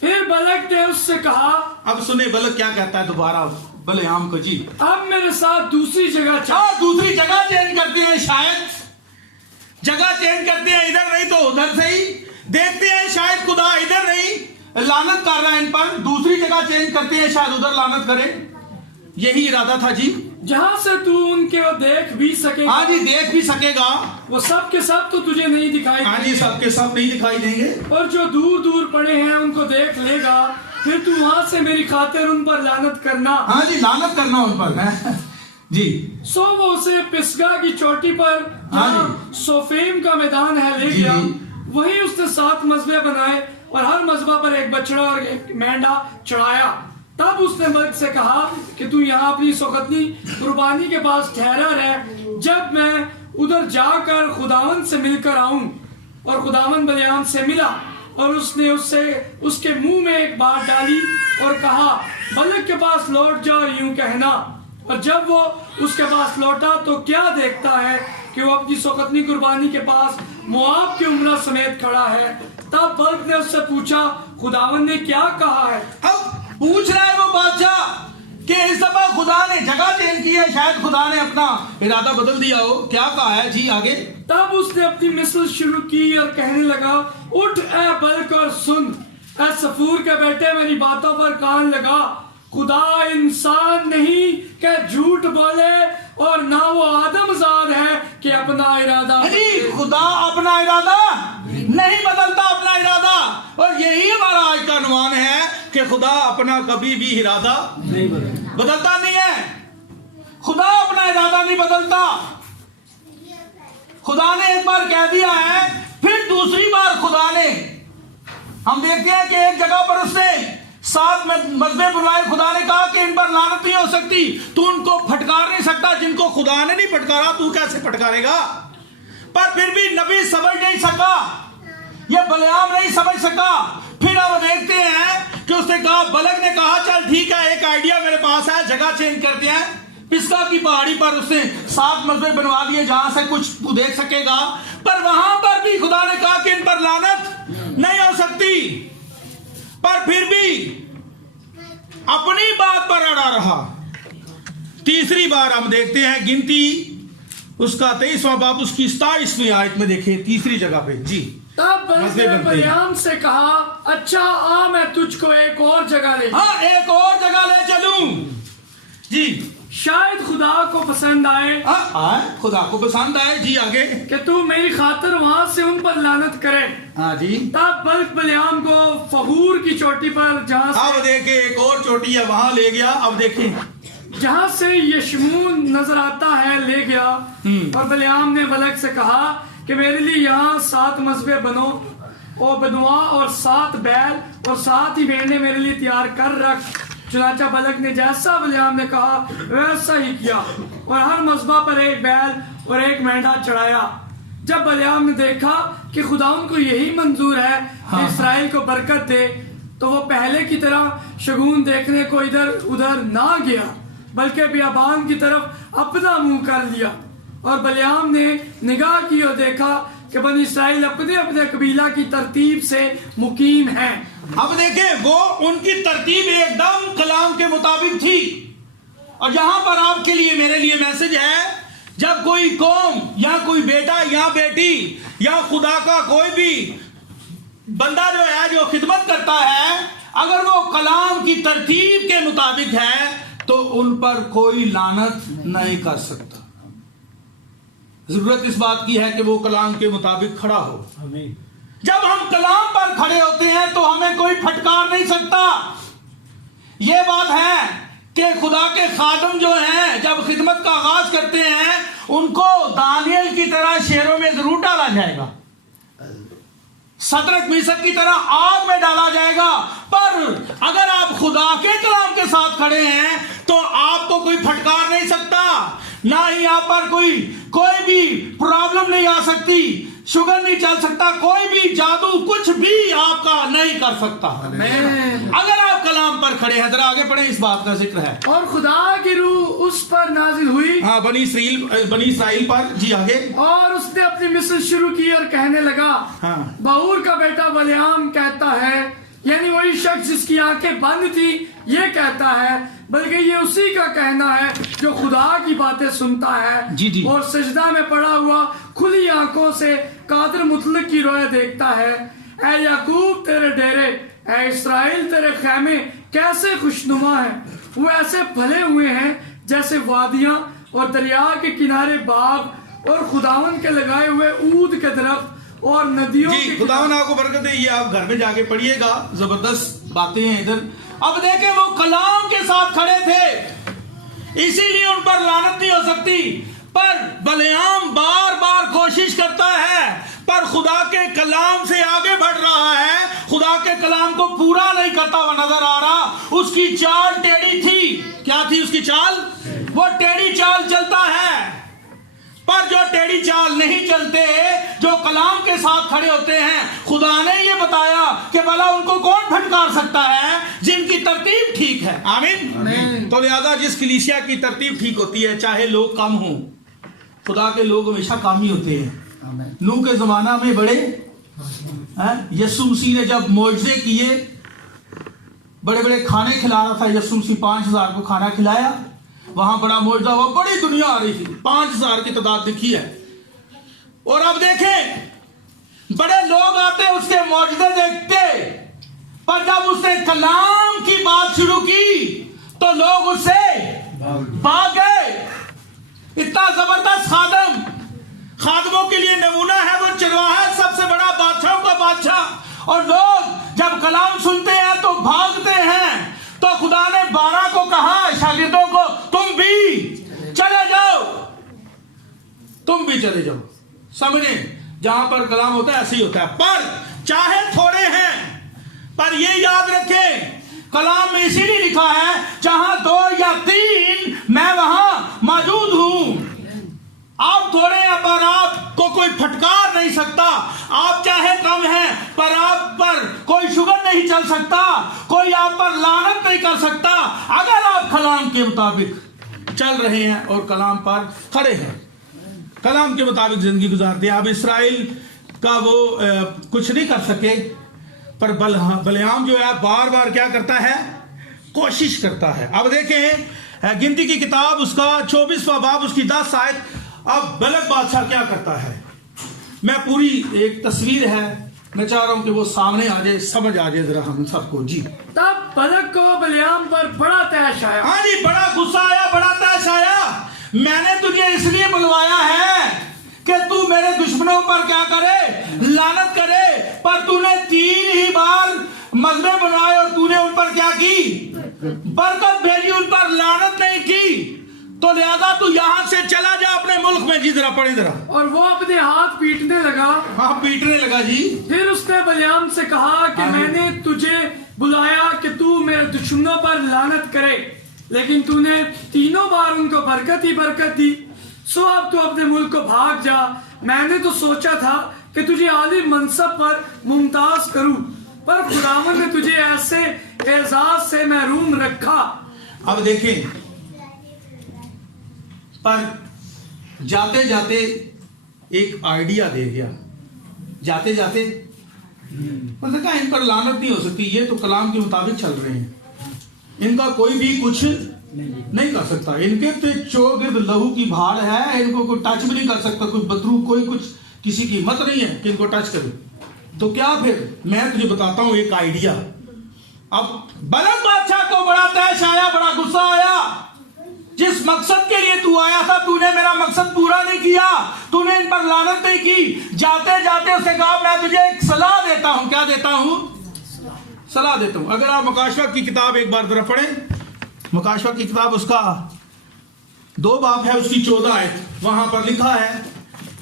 फिर बलक ने उससे कहा, अब सुने बलक क्या कहता है दोबारा बलेआम को। जी, अब मेरे साथ दूसरी जगह चल। दूसरी जगह चेंज करते हैं, शायद जगह चेंज करते हैं, इधर नहीं तो उधर से ही देखते हैं, शायद खुदा इधर नहीं लानत कर रहा है इन पर, दूसरी जगह चेंज करते हैं, शायद उधर लानत करे। यही इरादा था जी, जहाँ से तू उनके वो देख भी सकेगा। हाँ जी, देख भी सकेगा, वो सब के सब तो तुझे नहीं दिखाई हाँ जी, सबके सब नहीं दिखाई देंगे, और जो दूर दूर पड़े हैं उनको देख लेगा। फिर तू वहां से मेरी खातिर उन पर लानत करना। हाँ जी, लानत करना उन पर है जी। सो वो उसे पिस्गा की चोटी पर, हाँ जहाँ सोफेम का मैदान है, ले जी, गया। जी। वही उसने 7 मजबे बनाए और हर मजबा पर एक बछड़ा और एक मेंढा चढ़ाया। तब उसने मर्द से कहा कि तू यहाँ अपनी सोखतनी कुर्बानी के पास ठहरा रह, जब मैं उधर जाकर खुदावन से मिलकर आऊं। और खुदावन बलियाम से मिला और उसने उससे उसके मुंह में एक बात डाली और कहा, बलक के पास लौट जा और यूं कहना। और जब वो उसके पास लौटा तो क्या देखता है कि वो अपनी सोखतनी कुर्बानी के पास मोआब की उम्र समेत खड़ा है। तब बलक ने उससे पूछा, खुदावन ने क्या कहा है? अब पूछ रहा है वो बादशाह कि इस दफा खुदा ने जगह चेंज की है, शायद खुदा ने अपना इरादा बदल दिया हो, क्या कहा है जी आगे। तब उसने अपनी मिसल शुरू की और कहने लगा, उठ ए बल्क और सुन, ए सफूर के बेटे, मेरी बातों पर कान लगा। खुदा इंसान नहीं कि झूठ बोले, और ना वो आदमजाद है कि अपना इरादा जी, खुदा अपना इरादा नहीं बदलता, अपना इरादा। और यही हमारा आज का अनुमान है कि खुदा अपना कभी भी इरादा नहीं बदलता नहीं है। खुदा अपना इरादा नहीं बदलता। खुदा ने एक बार कह दिया है, फिर दूसरी बार खुदा ने, हम देखते हैं कि एक जगह पर उसने 7 मजबे बुलवाए। खुदा ने कहा कि इन पर लानत नहीं हो सकती, तू उनको फटकार नहीं सकता, जिनको खुदा ने नहीं फटकारा तू कैसे फटकारेगा। पर फिर भी नबी समझ नहीं सका, ये बलियाम नहीं समझ सका। फिर अब देखते हैं कि उसने कहा, बलक ने कहा, चल ठीक है, एक आइडिया मेरे पास है, जगह चेंज करते हैं। पिस्गा की पहाड़ी पर उसने 7 मजबे बनवा दिए, जहां से कुछ तू देख सकेगा। पर वहां पर भी खुदा ने कहा कि इन पर लानत नहीं हो सकती, पर फिर भी अपनी बात पर अड़ा रहा। तीसरी बार हम देखते हैं गिनती उसका 23वां बाब उसकी 27वीं आयत में देखें, तीसरी जगह पे जी। तब बल्क ने बलियाम से कहा, अच्छा आ, मैं तुझको एक और जगह ले, हाँ, एक और जगह ले चलूं जी, शायद खुदा को पसंद आए। खुदा को पसंद आए जी। आगे कि तू मेरी खातिर वहां से उन पर लानत करे। हाँ जी। तब बल्क बलियाम को फहूर की चोटी पर, जहाँ से अब देखे एक और चोटी है, वहां ले गया। अब देखें, जहाँ से यशमून नजर आता है, ले गया। और बलियाम ने बलक से कहा कि मेरे लिए यहाँ 7 मजबे बनो और बनवा, और 7 बैल और 7 ही मेंढे मेरे लिए तैयार कर रख। चुनाचा बलक ने जैसा बलियाम ने कहा वैसा ही किया, और हर मजबा पर एक बैल और एक मेंढा चढ़ाया। जब बलियाम ने देखा कि खुदा उनको यही मंजूर है कि इस्राएल को बरकत दे, तो वो पहले की तरह शगुन देखने को इधर उधर ना गया, बल्कि बियाबान की तरफ अपना मुंह कर लिया। और बलियाम ने निगाह की और देखा कि बनी इस्राएल अपने अपने कबीला की तरतीब से मुकीम हैं। अब देखें, वो उनकी तरतीब एकदम कलाम के मुताबिक थी। और यहां पर आपके लिए, मेरे लिए मैसेज है, जब कोई कौम या कोई बेटा या बेटी या खुदा का कोई भी बंदा जो है, जो खिदमत करता है, अगर वो कलाम की तरतीब के मुताबिक है, तो उन पर कोई लानत नहीं कर सकता। जरूरत इस बात की है कि वो कलाम के मुताबिक खड़ा हो। जब हम कलाम पर खड़े होते हैं तो हमें कोई फटकार नहीं सकता। ये बात है कि खुदा के खादम जो हैं, जब खिदमत का आगाज करते हैं, उनको दानियल की तरह शेरों में जरूर डाला जाएगा, सदरक मीसक की तरह आग में डाला जाएगा। पर अगर आप खुदा के कलाम के साथ खड़े हैं तो आपको कोई फटकार नहीं सकता, ना ही आप पर कोई भी प्रॉब्लम नहीं आ सकती। शुगर नहीं चल सकता, कोई भी जादू कुछ भी आपका नहीं कर सकता अगर आप कलाम पर खड़े हैं। जरा आगे पढ़े, इस बात का जिक्र है। और खुदा की रूह उस पर नाजिल हुई, हाँ, बनी इसराइल पर। जी आगे। और उसने अपनी मिसल शुरू की और कहने लगा, हाँ। बऊर का बेटा बलियाम कहता है, यानी वही शख्स जिसकी आंखें बंद थी, ये कहता है, बल्कि ये उसी का कहना है जो खुदा की बातें सुनता है जी जी। और सजदा में पड़ा हुआ खुली आंखों से कादिर मुतलक की रोए देखता है। ऐ याकूब तेरे डेरे, ऐ इस्राएल तेरे खैमे कैसे खुशनुमा हैं, वो ऐसे फले हुए हैं जैसे वादियां और दरिया के किनारे बाग और खुदावन के लगाए हुए ऊद के दरख्त और नदियों जी। खुदावन आपको बरकत दे। ये आप घर में जाके पढ़िएगा, जबरदस्त बातें हैं इधर। अब देखें, वो कलाम के साथ खड़े थे, इसीलिए उन पर लानत नहीं हो सकती। पर बलियाम बार बार कोशिश करता है, पर खुदा के कलाम से आगे बढ़ रहा है, खुदा के कलाम को पूरा नहीं करता हुआ नजर आ रहा। उसकी चाल टेढ़ी थी। क्या थी उसकी चाल? वो टेढ़ी चाल चलता है। पर जो टेढ़ी चाल नहीं चलते, जो कलाम के साथ खड़े होते हैं, खुदा ने ये बताया कि भला उनको कौन फटकार सकता है जिनकी तरतीब ठीक है। आमीन। तो लिहाजा जिस कलीसिया की तरतीब ठीक होती है, चाहे लोग कम हों, खुदा के लोग हमेशा काम ही होते हैं। नूह के जमाना में बड़े यीशु मसीह ने जब मोजज़े किए, बड़े बड़े खाने खिला रहा था यीशु मसीह, 5000 को खाना खिलाया, वहां बड़ा मोजज़ा हुआ, बड़ी दुनिया आ रही थी, 5000 की तादाद लिखी है। और अब देखें, बड़े लोग आते उसके मोजज़े देखते, पर जब उसने कलाम की बात शुरू की तो लोग उससे भाग गए। इतना जबरदस्त खादमों के लिए नमूना है वो चरवाहा, सबसे बड़ा बादशाहों का बादशाह। और लोग जब कलाम सुनते हैं तो भागते हैं। तो खुदा ने 12 को कहा शागिर्दों को, तुम भी चले जाओ, तुम भी चले जाओ। समझे, जहां पर कलाम होता है ऐसे ही होता है। पर चाहे थोड़े हैं, पर ये याद रखें, कलाम में इसीलिए लिखा है, जहां 2 या 3 मैं वहां मौजूद हूं। आप थोड़े हैं, पर आपको कोई फटकार नहीं सकता। आप चाहे कम हैं, पर आप पर कोई शुगर नहीं चल सकता, कोई आप पर लानत नहीं कर सकता, अगर आप कलाम के मुताबिक चल रहे हैं और कलाम पर खड़े हैं, कलाम के मुताबिक जिंदगी गुजारते हैं। अब इसराइल का वो कुछ नहीं कर सके, पर बलियाम जो है बार बार क्या करता है? कोशिश करता है। अब देखें गिनती की किताब, उसका 24वां बाब, उसकी 10 आयत। अब बलक बादशाह क्या करता है? मैं पूरी एक तस्वीर है, मैं चाह रहा हूं कि वो सामने आ जाए, समझ आ जाए जरा हम सबको। जी। तब बलक को बलियाम पर बड़ा तैश आया। हाँ जी, बड़ा गुस्सा आया, बड़ा तैश आया। मैंने तुझे इसलिए बुलवाया है कि तू मेरे दुश्मनों पर क्या करे? लानत करे। पर तूने 3 ही बार मजबे बनाए और तूने उन पर क्या की? बरकत भेजी, उन पर लानत नहीं की। तो लिहाजा तू यहां से चला जा अपने मुल्क में। जी जरा पढ़े जरा। और वो अपने हाथ पीटने लगा। हाँ, पीटने लगा जी। फिर उसने बलियाम से कहा कि मैंने तुझे बुलाया कि तू मेरे दुश्मनों पर लानत करे, लेकिन तूने 3 बार उनको बरकत ही बरकत दी। सो अब तू अपने मुल्क को भाग जा। मैंने तो सोचा था कि तुझे आली मनसब पर मुमताज करूं, पर खुदावन ने तुझे ऐसे एजाज से महरूम रखा। अब देखें, पर जाते जाते एक आइडिया दे गया। जाते जाते मतलब कहा इन पर लानत नहीं हो सकती, ये तो कलाम के मुताबिक चल रहे हैं, इनका कोई भी कुछ नहीं कर सकता, इनके तो चौगिर्द लहू की भाड़ है, इनको कोई टच भी नहीं कर सकता, कोई बदरू, कोई कुछ, किसी की हिम्मत नहीं है कि इनको टच करे। तो क्या फिर मैं तुझे बताता हूं एक आइडिया। अब बलक बादशाह को बड़ा तैश आया, बड़ा गुस्सा आया। जिस मकसद के लिए तू आया था, तूने मेरा मकसद पूरा नहीं किया, तूने इन पर लानत नहीं की। जाते जाते उसने कहा मैं तुझे एक सलाह देता हूं। क्या देता हूं? सलाह देता हूं। अगर आप मुकाशवा की किताब एक बार जरा पढ़ें, मुकाशवा की किताब उसका 2 बाब है, उसकी 14 आयत, वहां पर लिखा है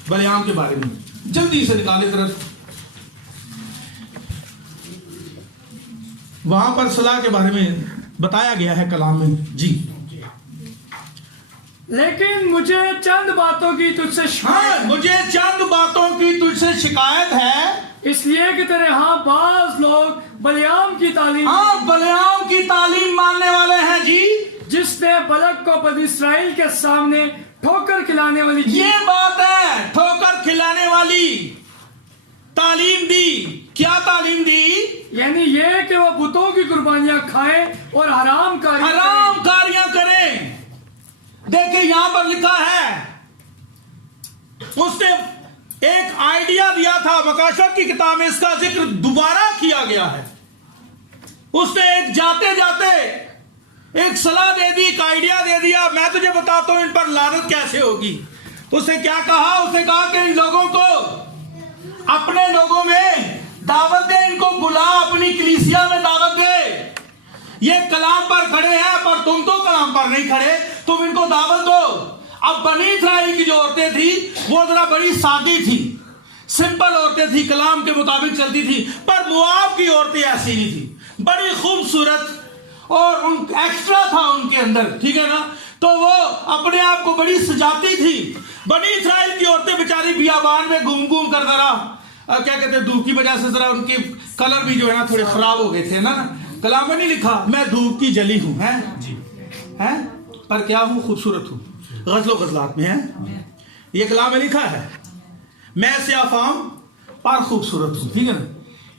बलियाम के बारे में। जल्दी से निकाले तरफ, वहां पर सलाह के बारे में बताया गया है कलाम में। जी लेकिन मुझे चंद बातों की तुझसे शिकायत हाँ, है। मुझे चंद बातों की तुझसे शिकायत है। इसलिए कि तेरे यहाँ बाज लोग बलियाम की तालीम, हाँ, बलियाम की तालीम मानने वाले हैं जी। जिसने बलक को बनी इसराइल के सामने ठोकर खिलाने वाली चीज, ये बात है, ठोकर खिलाने वाली तालीम दी। क्या तालीम दी? यानी ये कि वो बुतों की कुर्बानियां खाए और हराम कारियां करें। देखिए यहां पर लिखा है, उसने एक आइडिया दिया था, मकाशत की किताब में इसका जिक्र दोबारा किया गया है। उसने एक जाते जाते एक सलाह दे दी, एक आइडिया दे दिया, मैं तुझे बताता हूं इन पर लानत कैसे होगी। उसने क्या कहा? उसने कहा कि इन लोगों को, अपने लोगों में दावत दे, इनको बुला, अपनी कलीसिया में दावत दे। ये कलाम पर खड़े हैं पर तुम तो कलाम पर नहीं खड़े, तुम इनको दावत दो। अब बनी इस्राइल की जो औरतें थी वो जरा बड़ी सादी थी, सिंपल औरतें थी, कलाम के मुताबिक चलती थी। पर मुआब की औरतें ऐसी नहीं थी, बड़ी खूबसूरत और एक्स्ट्रा था उनके अंदर, ठीक है ना। तो वो अपने आप को बड़ी सजाती थी। बनी इस्राइल की औरतें बेचारी बियाबान में घूम घूम कर जरा क्या कहते हैं, धूप की वजह से जरा उनके कलर भी जो है ना थोड़े खराब हो गए थे ना। कलाम में नहीं लिखा मैं धूप की जली हूं, है जी, है, पर क्या हूं? खूबसूरत हूं। गजलो गजलात में है, ये कलाम में लिखा है, मैं सियाफाम पर खूबसूरत हूं, ठीक है ना।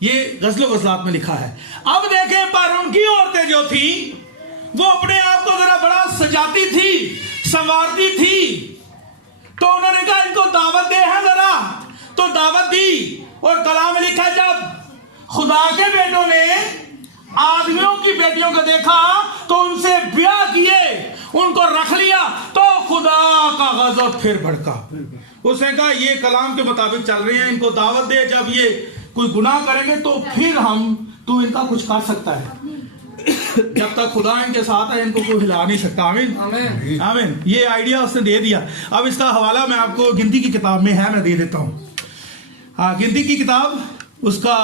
ये गजलो गजलात में लिखा है। अब देखें, पर उनकी औरतें जो थी वो अपने आप को जरा बड़ा सजाती थी, संवारती थी। तो उन्होंने कहा इनको दावत दे है जरा, तो दावत दी। और कलाम में लिखा, जब खुदा के बेटों ने आदमियों की बेटियों को देखा तो उनसे ब्याह किए, उनको रख लिया, तो खुदा का गजब फिर भड़का। उसने कहा ये कलाम के मुताबिक चल रहे हैं, इनको दावत दे, जब ये कोई गुनाह करेंगे तो फिर तू इनका कुछ कर सकता है। जब तक खुदा इनके साथ है इनको कोई हिला नहीं सकता। आमीन आमीन आमीन। ये आइडिया उसने दे दिया। अब इसका हवाला मैं आपको गिनती की किताब में है, मैं दे देता हूँ। हाँ, गिनती की किताब उसका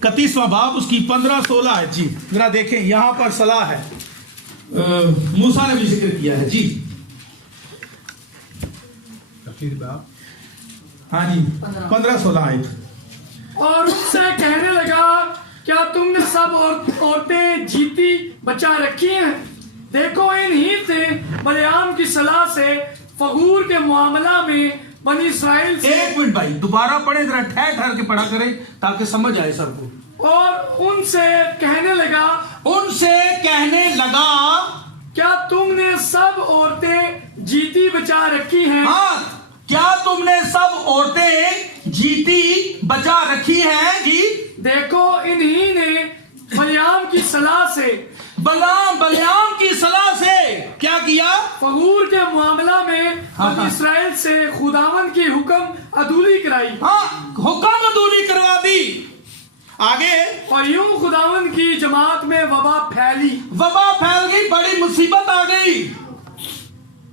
31वां बाब, उसकी 15-16 है जी। जरा देखें, यहां पर सलाह है, मूसा ने भी जिक्र किया है जी। हाँ जी, 15-16 आयत। और उससे कहने लगा, क्या तुमने सब औरतें जीती बचा रखी हैं? देखो इन ही से बलियाम की सलाह से फगूर के मामला में बनी इस्राइल से। एक मिनट भाई, दोबारा पढ़े जरा, ठहर ठहर के पढ़ा करें ताकि समझ आए सबको। और उनसे कहने लगा, क्या तुमने सब औरतें जीती बचा रखी हैं? हाँ, क्या तुमने सब औरतें जीती बचा रखी हैं जी? देखो इन्हीं ने बलियाम की सलाह से, बलियाम की सलाह से क्या किया? फगूर के मामला में बनी इस्राइल से खुदावन की हुक्म अधूरी कराई। हाँ, हुक्म अधूरी करवा दी। आगे, और यूं खुदावन की जमात में वबा फैल गई, बड़ी मुसीबत आ गई।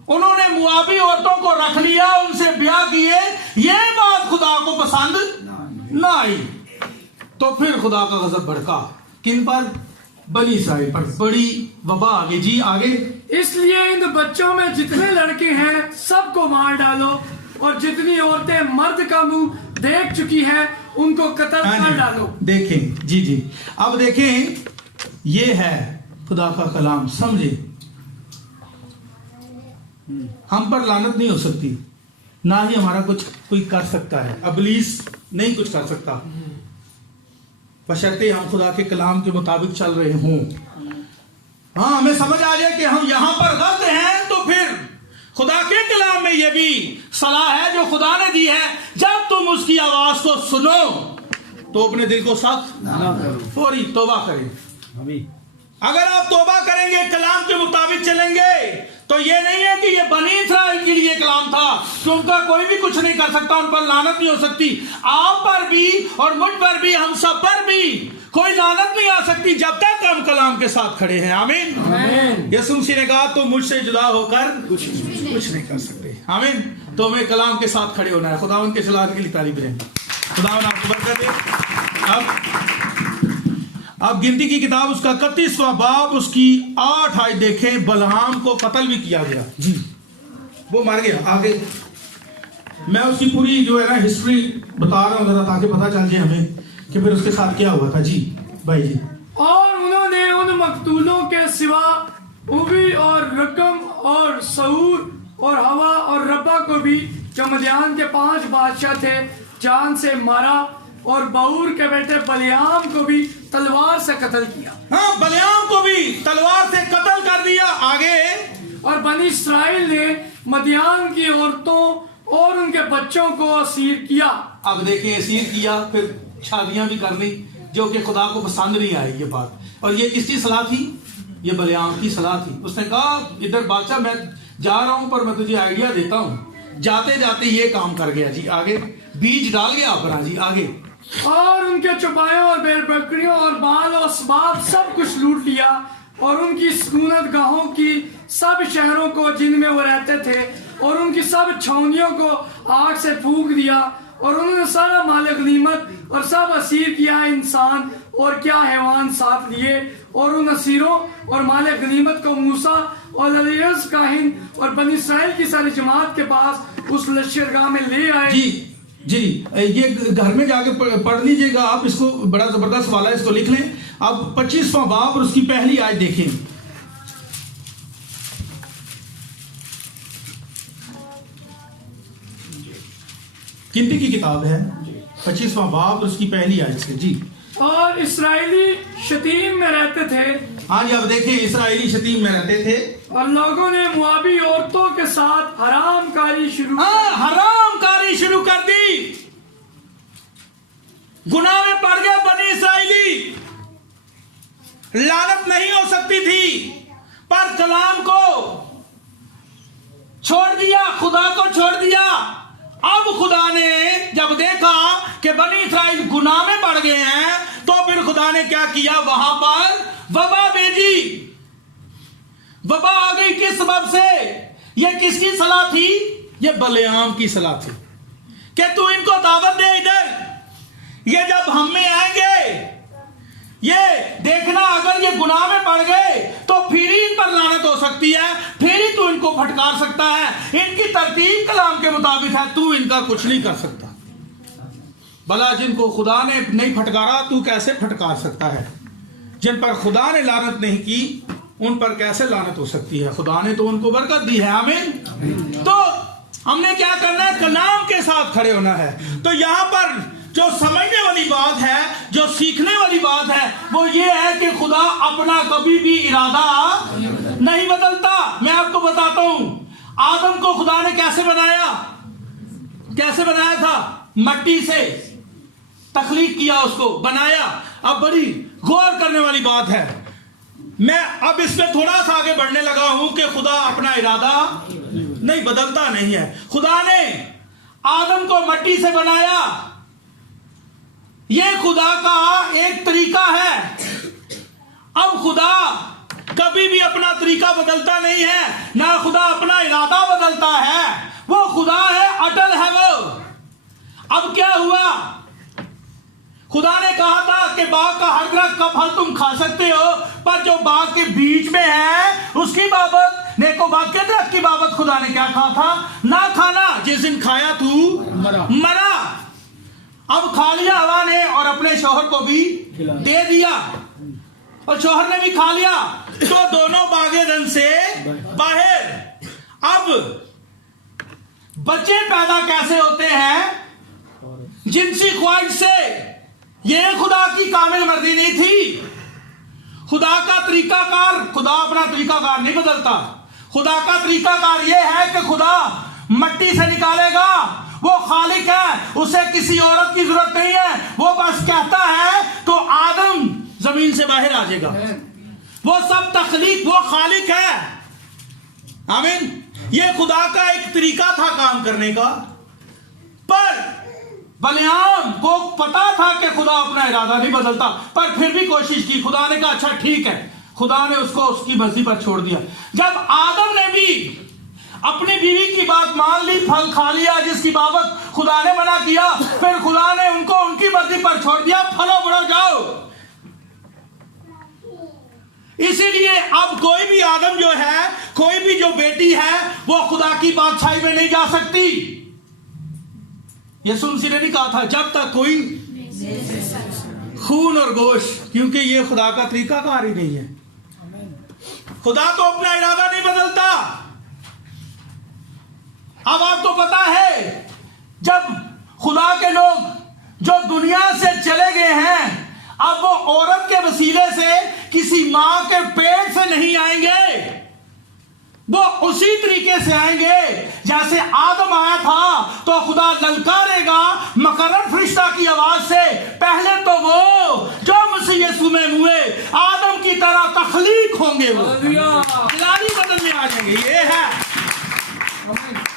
उन्होंने मुआबी औरतों को रख लिया, उनसे ब्याह किए, ये बात खुदा को पसंद ना आई। तो फिर खुदा का गजब भड़का, किन पर? बनी इस्राइल पर। बड़ी वबा आ गई जी। आगे, इसलिए इन बच्चों में जितने लड़के हैं सबको मार डालो, और जितनी औरतें मर्द का मुंह देख चुकी हैं उनको कत्ल कर डालो। देखें जी जी, अब देखें, ये है खुदा का कलाम, समझे। हम पर लानत नहीं हो सकती, ना ही हमारा कुछ कोई कर सकता है। इब्लीस नहीं कुछ कर सकता, बशर्ते हम खुदा के कलाम के मुताबिक चल रहे हों। हाँ, हमें समझ आ जाए कि हम यहां पर गलत हैं, तो फिर खुदा के कलाम में यह भी सलाह है जो खुदा ने दी है, जब तुम उसकी आवाज को सुनो तो अपने दिल को सख्त ना करो, फौरी तौबा करें। अगर आप तौबा करेंगे, कलाम के मुताबिक चलेंगे, तो ये नहीं है कि ये बनी इस्राइल के लिए कलाम था कि उनका कोई भी कुछ नहीं कर सकता, उन पर लानत नहीं हो सकती। आप पर भी और मुझ पर भी, हम सब पर भी कोई लानत नहीं आ सकती जब तक हम कलाम के साथ खड़े हैं। आमीन। यीशु मसीह ने कहा, तो मुझसे जुदा होकर कुछ नहीं कर सकते। आमीन। तो हमें कलाम के साथ खड़े होना है। खुदा उनके सलाह के लिए तारीफ रहे। खुदा आपको बरकत दे। आप गिनती की किताब उसका 31वां बाब उसकी 8 आयत देखें। बलहाम को कत्ल भी किया गया जी, वो मर गया। आगे मैं उसकी पूरी जो है ना हिस्ट्री बता रहा हूँ जरा, ताकि पता चल जाए हमें कि फिर उसके साथ क्या हुआ था। जी भाई जी। और उन्होंने उन मकतूलों के सिवा उवी और रकम और सऊर और हवा और रब्बा को भी, जो मदियान के 5 बादशाह थे, जान से मारा, और बऊर के बेटे बलियाम को भी तलवार से कत्ल किया। हाँ, बलियाम को भी तलवार से कत्ल कर दिया। आगे और बनी इस्राएल ने मदियान की औरतों और उनके बच्चों को असीर किया। अब देखिए, असीर किया, फिर शादियां भी कर ली, जो कि खुदा को पसंद नहीं आई ये बात। और ये किसकी सलाह थी? ये बलियाम की सलाह थी। उसने कहा इधर बादशाह मैं जा रहा हूं, पर मैं तुझे आइडिया देता हूं। जाते जाते ये काम कर गया जी। आगे बीज डाल गया अपना जी। आगे और उनके चौपायों और बैल बकरियों और बाल और असबाब सब कुछ लूट लिया, और उनकी सुकूनत गाहों की सब शहरों को जिनमें वो रहते थे, और उनकी सब छावनियों को आग से फूंक दिया, और उन्होंने सारा माल गनीमत और सब असीर किया, इंसान और क्या हैवान साथ लिए, और उन असीरों और माल गनीमत को मूसा और एलियास काहिन और बनी इस्राएल की सारी जमात के पास उस लश्करगाह में ले आए। जी जी, ये घर में जाके पढ़ लीजिएगा आप, इसको बड़ा जबरदस्त वाला है, इसको लिख लें। अब 25वां बाब और उसकी पहली आयत देखें। गिनती की किताब है 25वां बाब और उसकी पहली आयत से जी। और इसराइली शतीम में रहते थे। हाँ जी, अब देखिए, इसराइली शतीम में रहते थे, और लोगों ने मुआबी औरतों के साथ हरामकारी शुरू हरामकारी शुरू कर दी। गुनाह में पड़ गए बनी इसराइली। लानत नहीं हो सकती थी, पर कलाम को छोड़ दिया, खुदा को छोड़ दिया। अब खुदा ने जब देखा कि बनी इसराइल गुनाह में पड़ गए हैं, तो फिर खुदा ने क्या किया? वहां पर वबा भेजी। वबा आ गई किस सबब से? ये किसकी सलाह थी? ये बलियाम की सलाह थी कि तू इनको दावत दे इधर, ये जब हम में आएंगे, ये देखना अगर ये गुनाह में पड़ गए तो फिर ही इन पर लानत हो सकती है, फिर ही तू इनको फटकार सकता है। इनकी तरतीब कलाम के मुताबिक है, तू इनका कुछ नहीं कर सकता। भला जिनको खुदा ने नहीं फटकारा, तू कैसे फटकार सकता है? जिन पर खुदा ने लानत नहीं की, उन पर कैसे लानत हो सकती है? खुदा ने तो उनको बरकत दी है। आमीन। तो हमने क्या करना है? कलाम के साथ खड़े होना है। तो यहां पर जो समझने वाली बात है, जो सीखने वाली बात है, वो ये है कि खुदा अपना कभी भी इरादा नहीं बदलता। मैं आपको बताता हूं, आदम को खुदा ने कैसे बनाया? कैसे बनाया था? मट्टी से तख्लीक किया, उसको बनाया। अब बड़ी गौर करने वाली बात है। मैं अब इसमें थोड़ा सा आगे बढ़ने लगा हूं कि खुदा अपना इरादा नहीं बदलता नहीं है। खुदा ने आदम को मट्टी से बनाया, यह खुदा का एक तरीका है। अब खुदा कभी भी अपना तरीका बदलता नहीं है, ना खुदा अपना इरादा बदलता है। वो खुदा है, अटल है वो। अब क्या हुआ? खुदा ने कहा था कि बाग का हर दरख्त का फल तुम खा सकते हो, पर जो बाग के बीच में है उसकी बाबत, नेकोबाग के दरख्त की बाबत खुदा ने क्या कहा था? ना खाना, जिस दिन खाया तू मरा। अब खा लिया हवा ने, और अपने शौहर को भी दे दिया, और शौहर ने भी खा लिया, तो दोनों बागेदन से बाहर। अब बच्चे पैदा कैसे होते हैं? जिनसी ख्वाहिश से। ये खुदा की कामिल मर्जी नहीं थी। खुदा का तरीकाकार, खुदा अपना तरीकाकार नहीं बदलता। खुदा का तरीकाकार यह है कि खुदा मट्टी से निकालेगा। वो खालिक है, उसे किसी औरत की जरूरत नहीं है। वो बस कहता है तो आदम जमीन से बाहर आ जाएगा। वो सब तख्लीक, वो खालिक है। आमीन। ये खुदा का एक तरीका था काम करने का, पर बलियाम को पता था कि खुदा अपना इरादा नहीं बदलता, पर फिर भी कोशिश की। खुदा ने कहा अच्छा ठीक है, खुदा ने उसको उसकी मर्जी पर छोड़ दिया। जब आदम ने भी अपनी बीवी की बात मान ली, फल खा लिया जिसकी बाबत खुदा ने मना किया, फिर खुदा ने उनको उनकी मर्जी पर छोड़ दिया, फलो बढ़ो जाओ। اسی لیے اب کوئی بھی آدم جو ہے, کوئی بھی جو بیٹی ہے, وہ خدا کی بادشاہی میں نہیں جا سکتی. یسوع مسیح نے نہیں کہا تھا جب تک کوئی خون اور گوشت, کیونکہ یہ خدا کا طریقہ کار ہی نہیں ہے. خدا تو اپنا ارادہ نہیں بدلتا. اب آپ کو پتا ہے جب خدا کے لوگ جو دنیا سے چلے گئے ہیں, اب وہ عورت کے وسیلے سے کسی ماں کے پیٹ سے نہیں آئیں گے, وہ اسی طریقے سے آئیں گے جیسے آدم آیا تھا. تو خدا للکارے گا مقرر فرشتہ کی آواز سے, پہلے تو وہ جو مسیح یسوع میں ہوئے آدم کی طرح تخلیق ہوں گے, وہ کھلاڑی بدل میں آ جائیں گے. یہ ہے,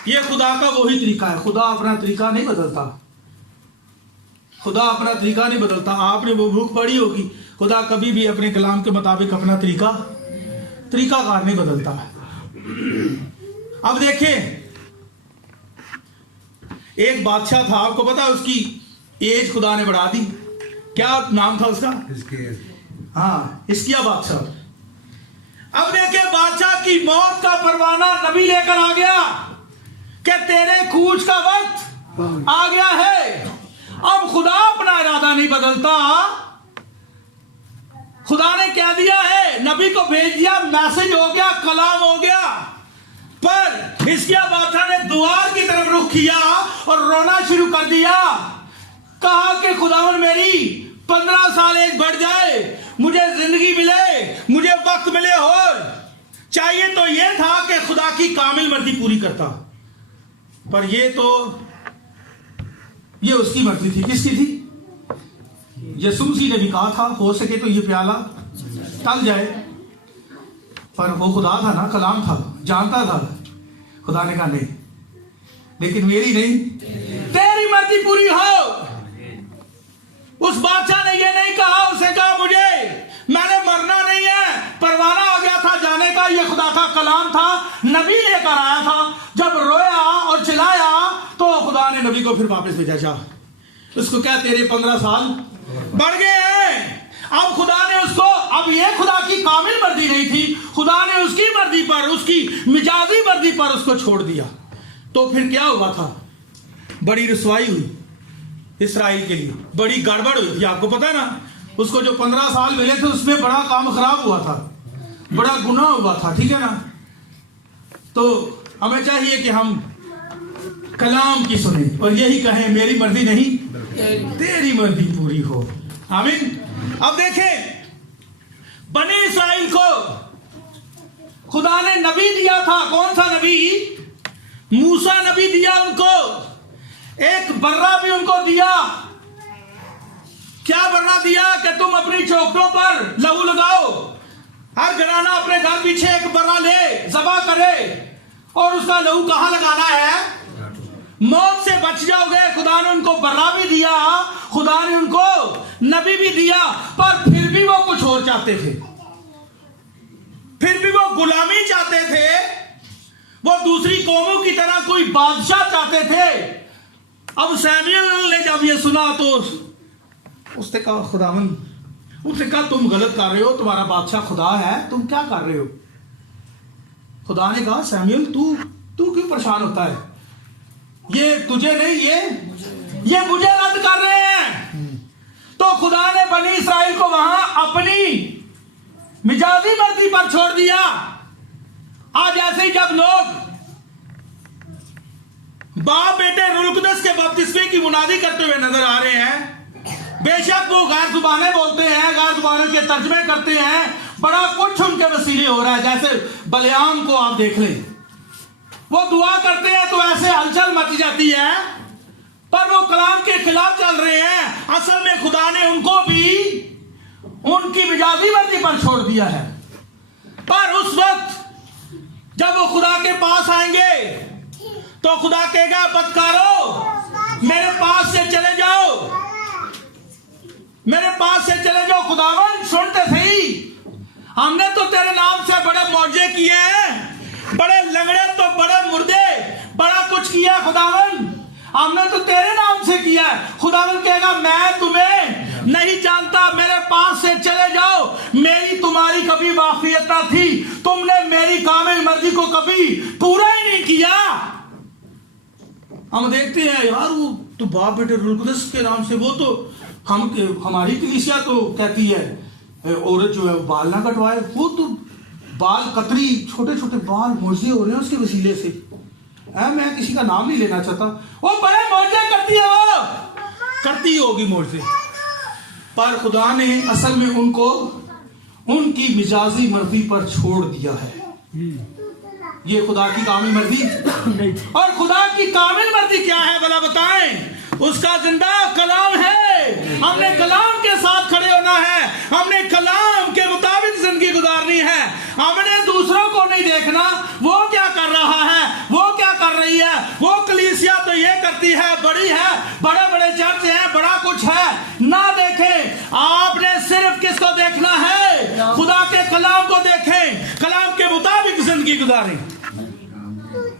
یہ خدا کا وہی طریقہ ہے. خدا اپنا طریقہ نہیں بدلتا. خدا اپنا طریقہ نہیں بدلتا. آپ نے وہ بھوک پڑھی ہوگی, خدا کبھی بھی اپنے کلام کے مطابق اپنا طریقہ کار نہیں بدلتا. اب دیکھیں, ایک بادشاہ تھا, آپ کو پتا اس کی ایج خدا نے بڑھا دی. کیا نام تھا اس کا؟ ہاں, حزقیہ بادشاہ. اب دیکھیں, بادشاہ کی موت کا پروانہ نبی لے کر آ گیا کہ تیرے کوچ کا وقت آ گیا ہے. اب خدا اپنا ارادہ نہیں بدلتا. خدا نے کہہ دیا ہے, نبی کو بھیج دیا, میسج ہو گیا, کلام ہو گیا. پر حزقیہ بادشاہ نے دوار کی طرف رخ کیا اور رونا شروع کر دیا. کہا کہ خداوند میری 15 سال ایک بڑھ جائے, مجھے زندگی ملے, مجھے وقت ملے, اور چاہیے تو یہ تھا کہ خدا کی کامل مرضی پوری کرتا. پر یہ تو یہ اس کی مرضی تھی. کس کی تھی؟ یسوع مسیح نے بھی کہا تھا ہو سکے تو یہ پیالہ ٹل جائے, پر وہ خدا تھا نا, کلام تھا, جانتا تھا. خدا نے کہا نہیں, لیکن میری نہیں, تیری مرضی پوری ہو. اس بادشاہ نے یہ نہیں کہا, اسے کہا میں نے مرنا نہیں ہے, پروانہ آ گیا تھا جانے کا, یہ خدا کا کلام تھا, نبی لے کر آیا تھا. جب رویا اور چلایا تو خدا نے نبی کو پھر واپس بھیجا. جا, اس کو کیا تیرے 15 سال بڑھ گئے ہیں. اب خدا نے اس کو, اب یہ خدا کی کامل مرضی نہیں تھی, خدا نے اس کی مرضی پر, اس کی مجازی مرضی پر اس کو چھوڑ دیا. تو پھر کیا ہوا تھا؟ بڑی رسوائی ہوئی اسرائیل کے لیے, بڑی گڑبڑ ہوئی تھی. آپ کو پتا ہے نا, اس کو جو 15 سال ملے تھے اس میں بڑا کام خراب ہوا تھا, بڑا گناہ ہوا تھا. ٹھیک ہے نا. تو ہمیں چاہیے کہ ہم کلام کی سنیں اور یہی کہیں میری مرضی نہیں تیری مرضی پوری ہو. آمین. اب دیکھیں, بنی اسرائیل کو خدا نے نبی دیا تھا. کون سا نبی؟ موسیٰ نبی دیا ان کو. ایک برہ بھی ان کو دیا. کیا برہ دیا؟ کہ تم اپنی چوکھٹوں پر لہو لگاؤ, ہر گھرانہ اپنے گھر پیچھے ایک برہ لے, ذبح کرے, اور اس کا لہو کہاں لگانا ہے؟ موت سے بچ جاؤ گے. خدا نے ان کو برہ بھی دیا, خدا نے ان کو نبی بھی دیا, پر پھر بھی وہ کچھ اور چاہتے تھے. پھر بھی وہ غلامی چاہتے تھے, وہ دوسری قوموں کی طرح کوئی بادشاہ چاہتے تھے. اب سیموئیل نے جب یہ سنا تو اس نے کہا خداوند, اس نے کہا تم غلط کر رہے ہو, تمہارا بادشاہ خدا ہے, تم کیا کر رہے ہو؟ خدا نے کہا سیموئیل تو کیوں پریشان ہوتا ہے؟ یہ تجھے نہیں, یہ مجھے رد کر رہے ہیں. تو خدا نے بنی اسرائیل کو وہاں اپنی مجازی مرضی پر چھوڑ دیا. آج ایسے ہی جب لوگ باپ بیٹے روح القدس کے بپتسمے کی منادی کرتے ہوئے نظر آ رہے ہیں, بے شک وہ غیر زبانیں بولتے ہیں, غیر زبانوں کے ترجمے کرتے ہیں, بڑا کچھ ان کے وسیلے ہو رہا ہے. جیسے بلیعام کو آپ دیکھ لیں, وہ دعا کرتے ہیں تو ایسے ہلچل مچ جاتی ہے, پر وہ کلام کے خلاف چل رہے ہیں. اصل میں خدا نے ان کو بھی ان کی مجازی مرضی پر چھوڑ دیا ہے. پر اس وقت جب وہ خدا کے پاس آئیں گے تو خدا کہے گا بدکارو میرے پاس سے چلے جاؤ, میرے پاس سے چلے جاؤ. خداوند سنتے صحیح, ہم نے تو تیرے نام سے بڑے معجزے کیے ہیں, بڑے لنگڑے تو بڑے مردے, بڑا کچھ کیا خداوند, ہم نے تو تیرے نام سے کیا ہے. خداوند کہے گا میں تمہیں نہیں جانتا, میرے پاس سے چلے جاؤ, मेरी तुम्हारी कभी वाकफियत ना थी, तुमने मेरी कामिल मर्जी को कभी पूरा ही नहीं किया। हम देखते हैं यार वो तो बाप बेटे रूहुल कुद्दस के नाम से, वो तो हमारी कलीसिया तो कहती है औरत जो है वो बाल ना कटवाए, वो तो बाल कतरी छोटे छोटे बाल मुर्जे हो रहे हैं उसके वसीले से। मैं किसी का नाम नहीं लेना चाहता, वो बड़े मोर्चे करती है, वो करती होगी मोर्चे, पर खुदा ने असल में उनको उनकी मिजाजी मर्जी पर छोड़ दिया है। ये खुदा की कामिल मर्जी, और खुदा की कामिल मर्जी क्या है भला बताएं? उसका जिंदा कलाम है। हमने कलाम के साथ खड़े होना है, हमने कलाम के मुताबिक जिंदगी गुजारनी है। हमने दूसरों को नहीं देखना वो क्या कर रहा है, वो क्या कर रही है। वो कलीसिया तो ये करती है, बड़ी है, बड़े बड़े चर्च हैं, बड़ा कुछ है, ना देखें। आपने सिर्फ किसको देखना है? खुदा के कलाम को देखें, कलाम के मुताबिक जिंदगी गुजारें।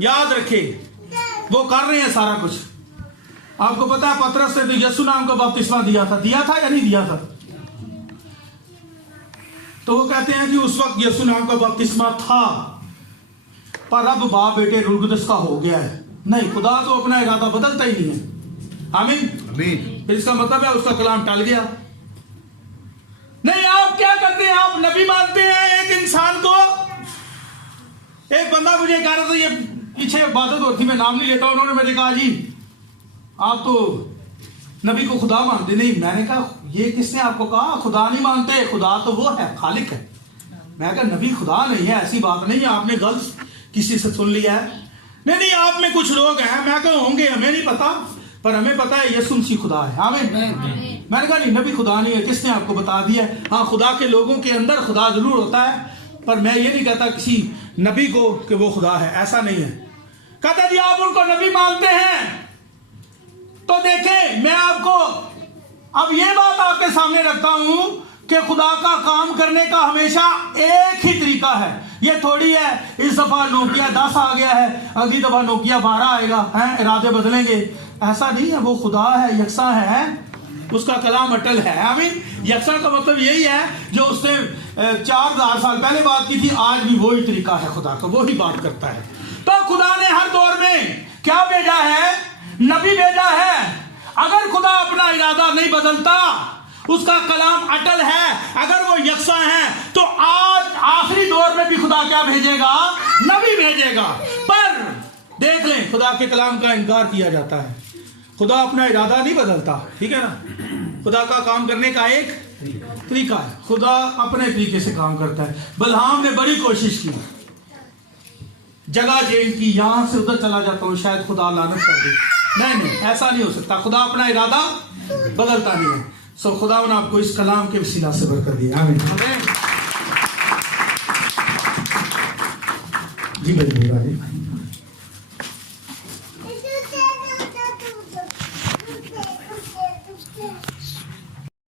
याद रखें वो कर रहे हैं सारा कुछ। आपको पता है पतरस ने तो यीशु नाम का बपतिस्मा दिया था या नहीं दिया था? तो वो कहते हैं कि उस वक्त यीशु नाम का बपतिस्मा था, पर अब बाप बेटे रूहुल कुद्दस का हो गया है। नहीं, खुदा तो अपना इरादा बदलता ही नहीं है। आमीन। फिर इसका मतलब है उसका कलाम टल गया। नहीं, आप क्या करते हैं? आप नबी मानते हैं एक इंसान को। एक बंदा मुझे कह रहा था, ये पीछे इबादत होती, मैं नाम नहीं लेता, उन्होंने मुझे कहा जी आप तो नबी को खुदा मानते नहीं। मैंने कहा ये किसने आपको कहा? खुदा नहीं मानते, खुदा तो वो है, खालिक है। मैं कहा नबी खुदा नहीं है, ऐसी बात नहीं है, आपने गलत किसी से सुन लिया है। नहीं, आप में कुछ लोग हैं, मैं कहा होंगे, हमें नहीं पता, पर हमें पता है यीशु मसीह खुदा है। आमीन। मैंने कहा नहीं, नबी खुदा नहीं है, किसने आपको बता दिया? हाँ, खुदा के लोगों के अंदर खुदा जरूर होता है, पर मैं ये नहीं कहता किसी नबी को कि वो खुदा है, ऐसा नहीं है। कहता जी आप उनको नबी मानते हैं तो देखें, मैं आपको अब ये बात आपके सामने रखता हूं कि खुदा का काम करने का हमेशा एक ही तरीका है। ये थोड़ी है इस दफा नोकिया 10 आ गया है, अगली दफा नोकिया 12 आएगा, हैं इरादे बदलेंगे, ऐसा नहीं है। वो खुदा है, यकसा है, उसका कलाम अटल है। आमीन। यकसा का मतलब यही है जो उसने 4000 साल पहले बात की थी, आज भी वही तरीका है खुदा का, वही बात करता है। तो खुदा ने हर दौर में क्या भेजा है? नबी भेजा है। अगर खुदा अपना इरादा नहीं बदलता, उसका कलाम अटल है, अगर वो यकसा है, तो आज आखिरी दौर में भी खुदा क्या भेजेगा? नबी भेजेगा। पर देख लें, खुदा के कलाम का इनकार किया जाता है। खुदा अपना इरादा नहीं बदलता, ठीक है ना। खुदा का काम करने का एक तरीका है, खुदा अपने तरीके से काम करता है। बलहाम ने बड़ी कोशिश की, जगह चेंज की, यहां से उधर चला जाता हूं, शायद खुदा लानत कर दे। नहीं, ऐसा नहीं हो सकता, खुदा अपना इरादा बदलता नहीं है। सो खुदा ने आपको इस कलाम के वसीला से बरकत दी। आमीन। जी भाई।